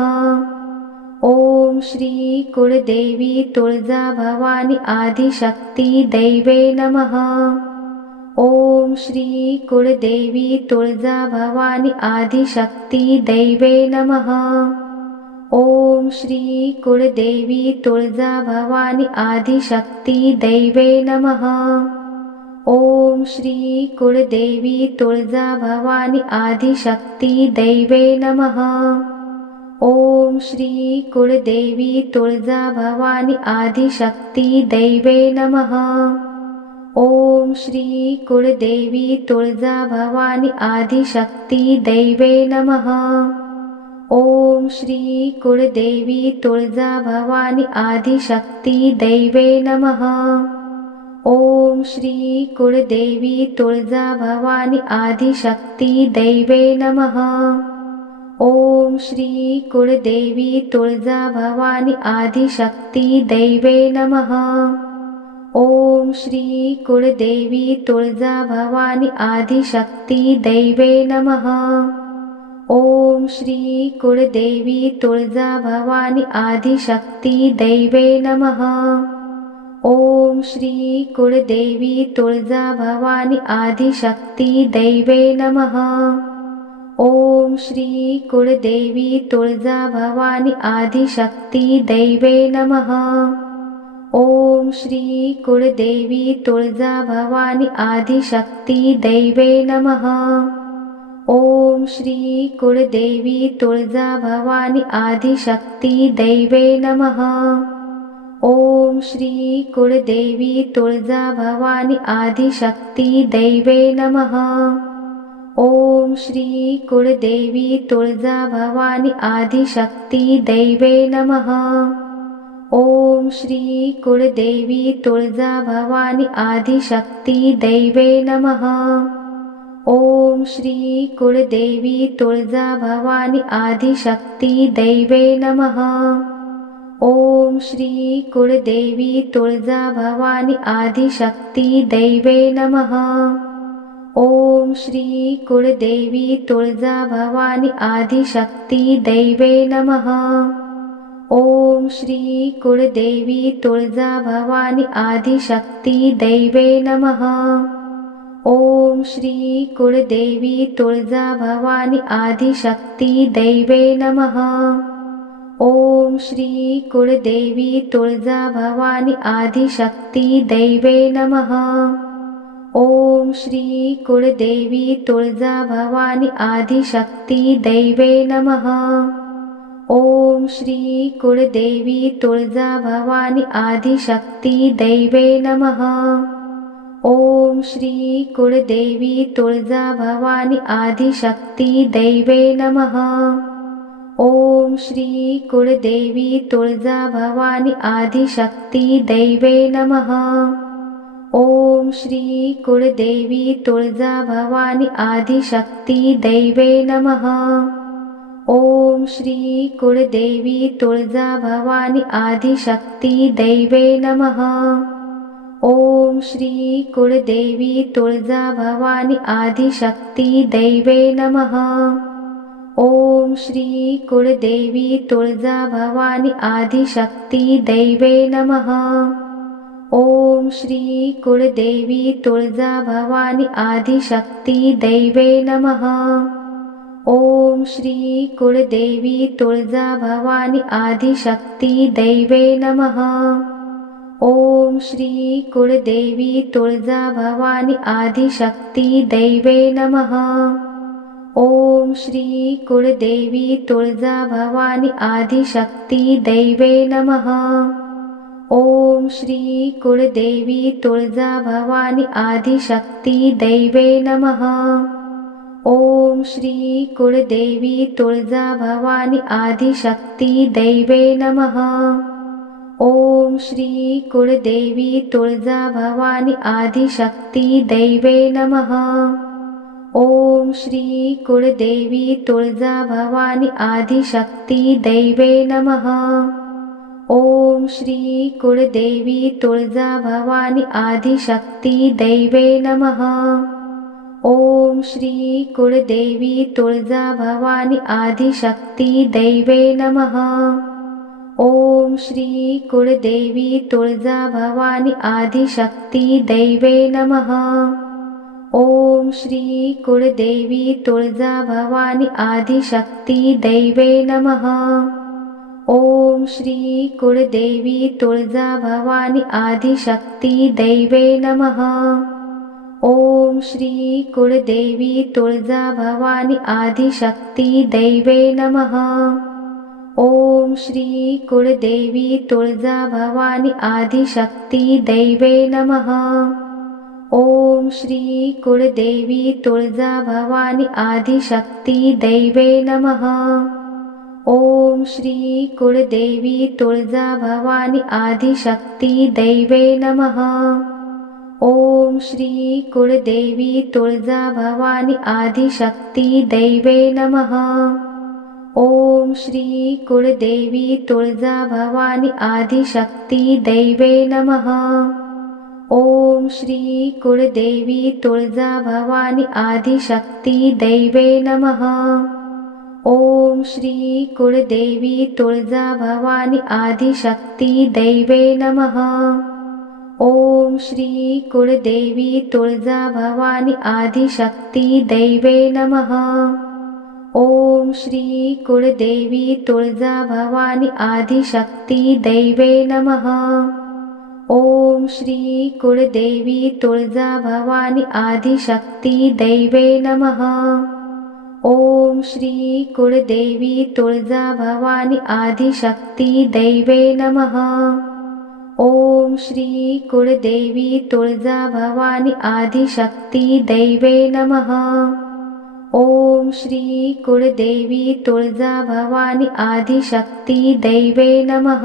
ओम श्री कुलदेवी तुळजा भवानी आदिशक्ती दैवे नमः। ओम श्री कुलदेवी तुळजा भवानी आदिशक्ती दैवे नमः। ओम श्री कुलदेवी तुळजा भवानी आदिशक्ती दैवे नमः। ओम श्री कुलदेवी तुळजा भवानी आदिशक्ती दैवे नमः। ओम श्री कुलदेवी तुळजा भवानी आदिशक्ती दैवे नमः। ओम श्री कुलदेवी तुळजा भवानी आदिशक्ती दैवे नमः। ओम श्री कुलदेवी तुळजा भवानी आदिशक्ती दैवे नमः। ओम श्री कुलदेवी तुळजा भवानी आदिशक्ती दैवे नमः। ओम श्री कुलदेवी तुळजा भवानी आदिशक्ती दैवे नमः। ओम श्री कुलदेवी तुळजा भवानी आदिशक्ती दैवे नमः। ओम श्री कुलदेवी तुळजा भवानी आदिशक्ती दैवे नमः। ओम श्री कुलदेवी तुळजा भवानी आदिशक्ती दैवे नमः। ओम श्री कुलदेवी तुळजा भवानी आदिशक्ती दैवे नमः। ओम श्री कुलदेवी तुळजा भवानी आदिशक्ती दैवे नमः। ओम श्री कुलदेवी तुळजा भवानी आदिशक्ती दैवे नमः। ओम श्री कुलदेवी तुळजा भवानी आदिशक्ती दैवे नमः। ओम श्री कुलदेवी तुळजा भवानी आदिशक्ती दैवे नमः। ओम श्री कुलदेवी तुळजा भवानी आदिशक्ती दैवे नमः। ओम श्री कुलदेवी तुळजा भवानी आदिशक्ती दैवे नमः। ओम श्री कुलदेवी तुळजा भवानी आदिशक्ती दैवे नमः। ओम श्री कुलदेवी तुळजा भवानी आदिशक्ती दैवे नमः। ओम श्री कुलदेवी तुळजा भवानी आदिशक्ती दैवे नमः। ओम श्री कुलदेवी तुळजा भवानी आदिशक्ती दैवे नमः। ओम श्री कुलदेवी तुळजा भवानी आदिशक्ती दैवे नमः। ओम श्री कुलदेवी तुळजा भवानी आदिशक्ती दैवे नमः। ओम श्री कुलदेवी तुळजा भवानी आदिशक्ती दैवे नमः। ओम श्री कुलदेवी तुळजा भवानी आदिशक्ती दैवे नमः। ओम श्री कुलदेवी तुळजा भवानी आदिशक्ती दैवे नमः। ओम श्री कुलदेवी तुळजा भवानी आदिशक्ती दैवे नमः। ओम श्री कुलदेवी तुळजा भवानी आदिशक्ती दैवे नमः। ओम श्री कुलदेवी तुळजा भवानी आदिशक्ती दैवे नमः। ओम श्री कुलदेवी तुळजा भवानी आदिशक्ती दैवे नमः। ओम श्री कुलदेवी तुळजा भवानी आदिशक्ती दैवे नमः। ओम श्री कुलदेवी तुळजा भवानी आदिशक्ती दैवे नमः। ओम श्री कुलदेवी तुळजा भवानी आदिशक्ती दैवे नमः। ओम श्री कुळदेवी तुळजा भवानी आदिशक्ती दैवे नमः। ओम श्री कुळदेवी तुळजा भवानी आदिशक्ती दैवे नमः। ओम श्री कुळदेवी तुळजा भवानी आदिशक्ती दैवे नमः। ओम श्री कुळदेवी तुळजा भवानी आदिशक्ती दैवे नमः। ओम श्री कुळदेवी तुळजा भवानी आदिशक्ती दैवे नमः। ओम श्री कुळदेवी तुळजा भवानी आदिशक्ती दैवे नमः। ओम श्री कुळदेवी तुळजा भवानी आदिशक्ती दैवे नमः। ओम श्री कुळदेवी तुळजा भवानी आदिशक्ती दैवे नमः। ओम श्री कुळदेवी तुळजा भवानी आदिशक्ती दैवे नमः। ओम श्री कुळदेवी तुळजा भवानी आदिशक्ती दैवे नमः। ओम श्री कुळदेवी तुळजा भवानी आदिशक्ती दैवे नमः। ओम श्री कुळदेवी तुळजा भवानी आदिशक्ती दैवे नमः। ओम श्री कुळदेवी तुळजा भवानी आदिशक्ती दैवे नमः। ओम श्री कुळदेवी तुळजा भवानी आदिशक्ती दैवे नमः। ओम श्री कुळदेवी तुळजा भवानी आदिशक्ती दैवे नमः। ओम श्री कुळदेवी तुळजा भवानी आदिशक्ती दैवे नमः। ओम श्री कुळदेवी तुळजा भवानी आदिशक्ती दैवे नमः। ओम श्री कुळदेवी तुळजा भवानी आदिशक्ती दैवे नमः। ओम श्री कुळदेवी तुळजा भवानी आदिशक्ती दैवे नमः। ओम श्री कुळदेवी तुळजा भवानी आदिशक्ती दैवे नमः। ओम श्री कुळदेवी तुळजा भवानी आदिशक्ती दैवे नमः। ओम श्री कुळदेवी तुळजा भवानी आदिशक्ती दैवे नमः। ओम श्री कुळदेवी तुळजा भवानी आदिशक्ती दैवे नमः। ओम श्री कुळदेवी तुळजा भवानी आदिशक्ती दैवे नमः। ओम श्री कुळदेवी तुळजा भवानी आदिशक्ती दैवे नमः।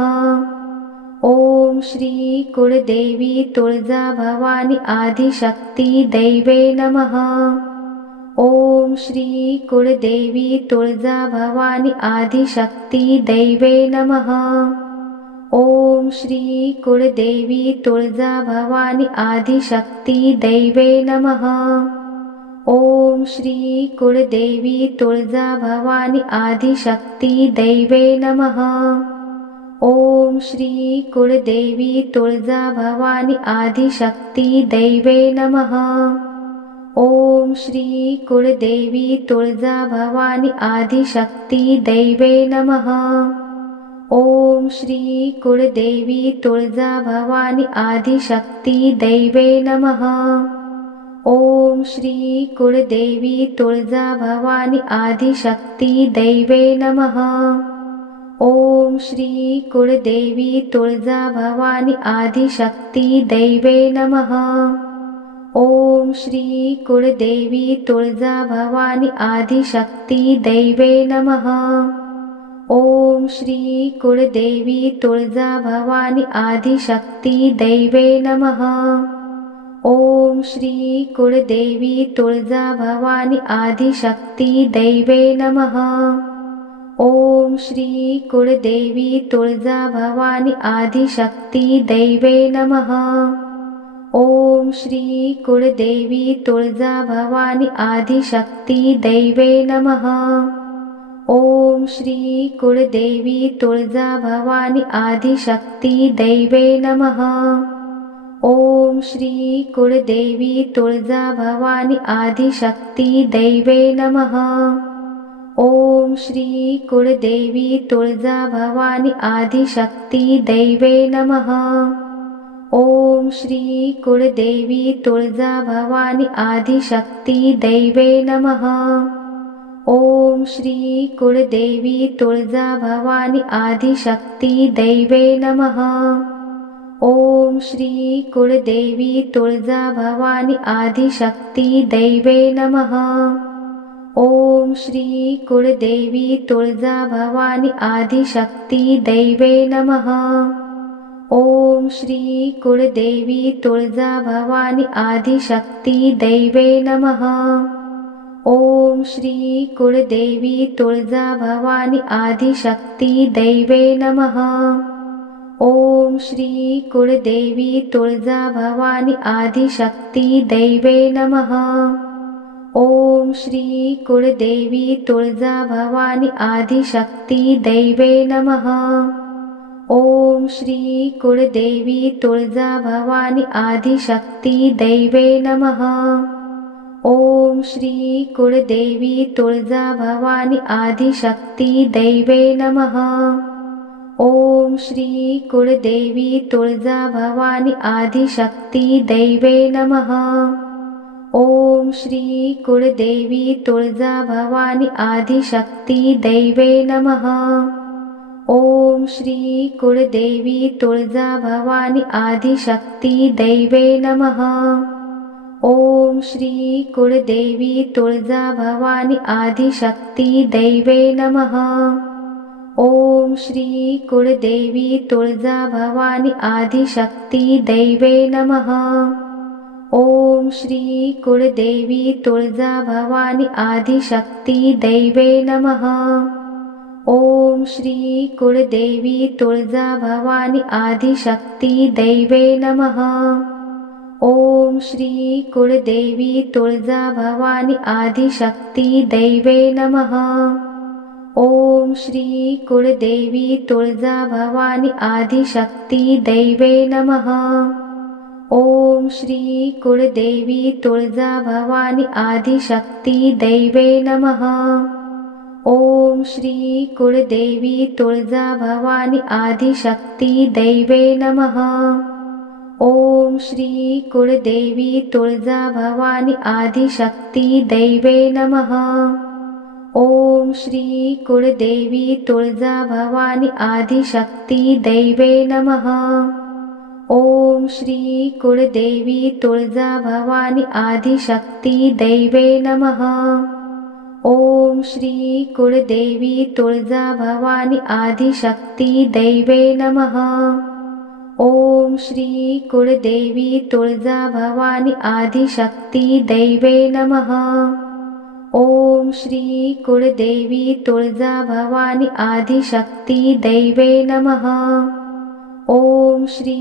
ओम श्री कुळदेवी तुळजा भवानी आदिशक्ती दैवे नमः। ओम श्री कुळदेवी तुळजा भवानी आदिशक्ती दैवे नमः। ओम श्री कुळदेवी तुळजा भवानी आदिशक्ती दैवे नमः। ओम श्री कुळदेवी तुळजा भवानी आदिशक्ती दैवे नमः। ओम श्री कुळदेवी तुळजा भवानी आदिशक्ती दैवे नमः। ओम श्री कुळदेवी तुळजा भवानी आदिशक्ती दैवे नमः। ओम श्री कुळदेवी तुळजा भवानी आदिशक्ती दैवे नमः। ओम श्री कुळदेवी तुळजा भवानी आदिशक्ती दैवे नमः। ओम श्री कुळदेवी तुळजा भवानी आदिशक्ती दैवे नमः। ओम श्री कुळदेवी तुळजा भवानी आदिशक्ती दैवे नमः। ओम श्री कुळदेवी तुळजा भवानी आदिशक्ती दैवे नमः। ओम श्री कुळदेवी तुळजा भवानी आदिशक्ती दैवे नमः। ओम श्री कुळदेवी तुळजा भवानी आदिशक्ती दैवे नमः। ओम श्री कुळदेवी तुळजा भवानी आदिशक्ती दैवे नमः। ओम श्री कुळदेवी तुळजा भवानी आदिशक्ती दैवे नमः। ओम श्री कुळदेवी तुळजा भवानी आदिशक्ती दैवे नमः। ओम श्री कुळदेवी तुळजा भवानी आदिशक्ती दैवे नमः। ओम श्री कुलदेवी तुळजा भवानी आदिशक्ती दैवे नमः। ओम श्री कुलदेवी तुळजा भवानी आदिशक्ती दैवे नमः। ओम श्री कुलदेवी तुळजा भवानी आदिशक्ती दैवे नमः। ओम श्री कुलदेवी तुळजा भवानी आदिशक्ती दैवे नमः। ओम श्री कुलदेवी तुळजा भवानी आदिशक्ती दैवे नमः। ओम श्री कुलदेवी तुळजा भवानी आदिशक्ती दैवे नमः। ओम श्री कुलदेवी तुळजा भवानी आदिशक्ती दैवे नमः। ओम श्री कुलदेवी तुळजा भवानी आदिशक्ती दैवे नमः। ओम श्री कुलदेवी तुळजा भवानी आदिशक्ती दैवे नमः। ओम श्री कुलदेवी तुळजा भवानी आदिशक्ती दैवे नमः। ओम श्री कुलदेवी तुळजा भवानी आदिशक्ती दैवे नमः। ओम श्री कुलदेवी तुळजा भवानी आदिशक्ती दैवे नमः। ओम श्री कुलदेवी तुळजा भवानी आदिशक्ती दैवे नमः। ओम श्री कुलदेवी तुळजा भवानी आदिशक्ती दैवे नमः। ओम श्री कुलदेवी तुळजा भवानी आदिशक्ती दैवे नमः। ओम श्री कुलदेवी तुळजा भवानी आदिशक्ती दैवे नमः। ओम श्री कुलदेवी तुळजा भवानी आदिशक्ती दैवे नमः। ओम श्री कुलदेवी तुळजा भवानी आदिशक्ती दैवे नमः। ओम श्री कुलदेवी तुळजा भवानी आदिशक्ती दैवे नमः। ओम श्री कुलदेवी तुळजा भवानी आदिशक्ती दैवे नमः। ओम श्री कुलदेवी तुळजा भवानी आदिशक्ती दैवे नमः। ओम श्री कुलदेवी तुळजा भवानी आदिशक्ती दैवे नमः। ओम श्री कुलदेवी तुळजा भवानी आदिशक्ती दैवे नमः। ओम श्री कुलदेवी तुळजा भवानी आदिशक्ती दैवे नमः। ओम श्री कुलदेवी तुळजा भवानी आदिशक्ती दैवे नमः। ओम श्री कुलदेवी तुळजा भवानी आदिशक्ती दैवे नमः। ओम श्री कुलदेवी तुळजा भवानी आदिशक्ती दैवे नमः। ओम श्री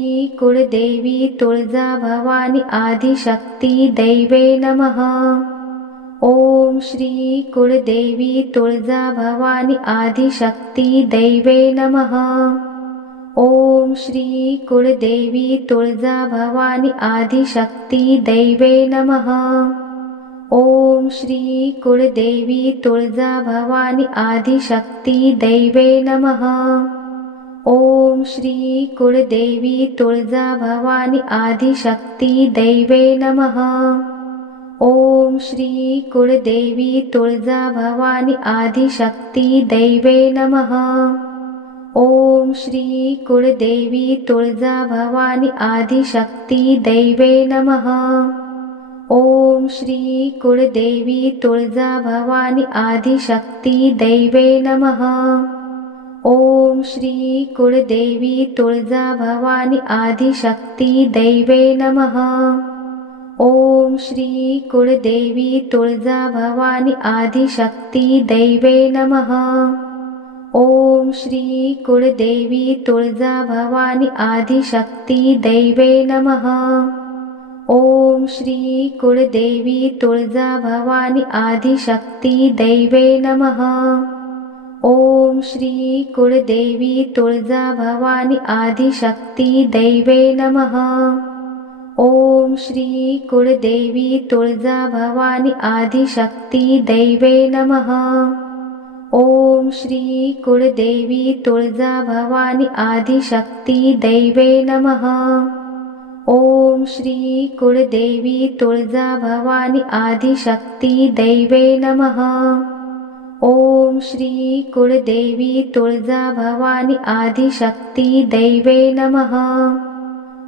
कुलदेवी तुळजा भवानी आदिशक्ती दैवे नमः। ओम श्री कुलदेवी तुळजा भवानी आदिशक्ती दैवे नमः। ओम श्री कुलदेवी तुळजा भवानी आदिशक्ती दैवे नमः। ओम श्री कुलदेवी तुळजा भवानी आदिशक्ती दैवे नमः। ओम श्री कुलदेवी तुळजा भवानी आदिशक्ती दैवे नमः। ओम श्री कुलदेवी तुळजा भवानी आदिशक्ती दैवे नमः। ओम श्री कुलदेवी तुळजा भवानी आदिशक्ती दैवे नमः। ओम श्री कुलदेवी तुळजा भवानी आदिशक्ती दैवे नमः। ओम श्री कुलदेवी तुळजा भवानी आदिशक्ती दैवे नमः। ओम श्री कुलदेवी तुळजा भवानी आदिशक्ती दैवे नमः। ओम श्री कुलदेवी तुळजा भवानी आदिशक्ती दैवे नमः। ओम श्री कुलदेवी तुळजा भवानी आदिशक्ती दैवे नमः। ओम श्री कुलदेवी तुळजा भवानी आदिशक्ती दैवे नमः। ओम श्री कुलदेवी तुळजा भवानी आदिशक्ती दैवे नमः। ओम श्री कुलदेवी तुळजा भवानी आदिशक्ती दैवे नमः। ओम श्री कुलदेवी तुळजाभवानी आदिशक्ती दैवे नमः।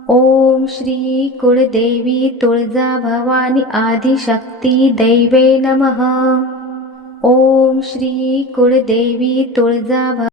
ओम श्री कुलदेवी तुळजाभवानी आदिशक्ती दैवे नमः। ओम श्री कुलदेवी तुळजाभवानी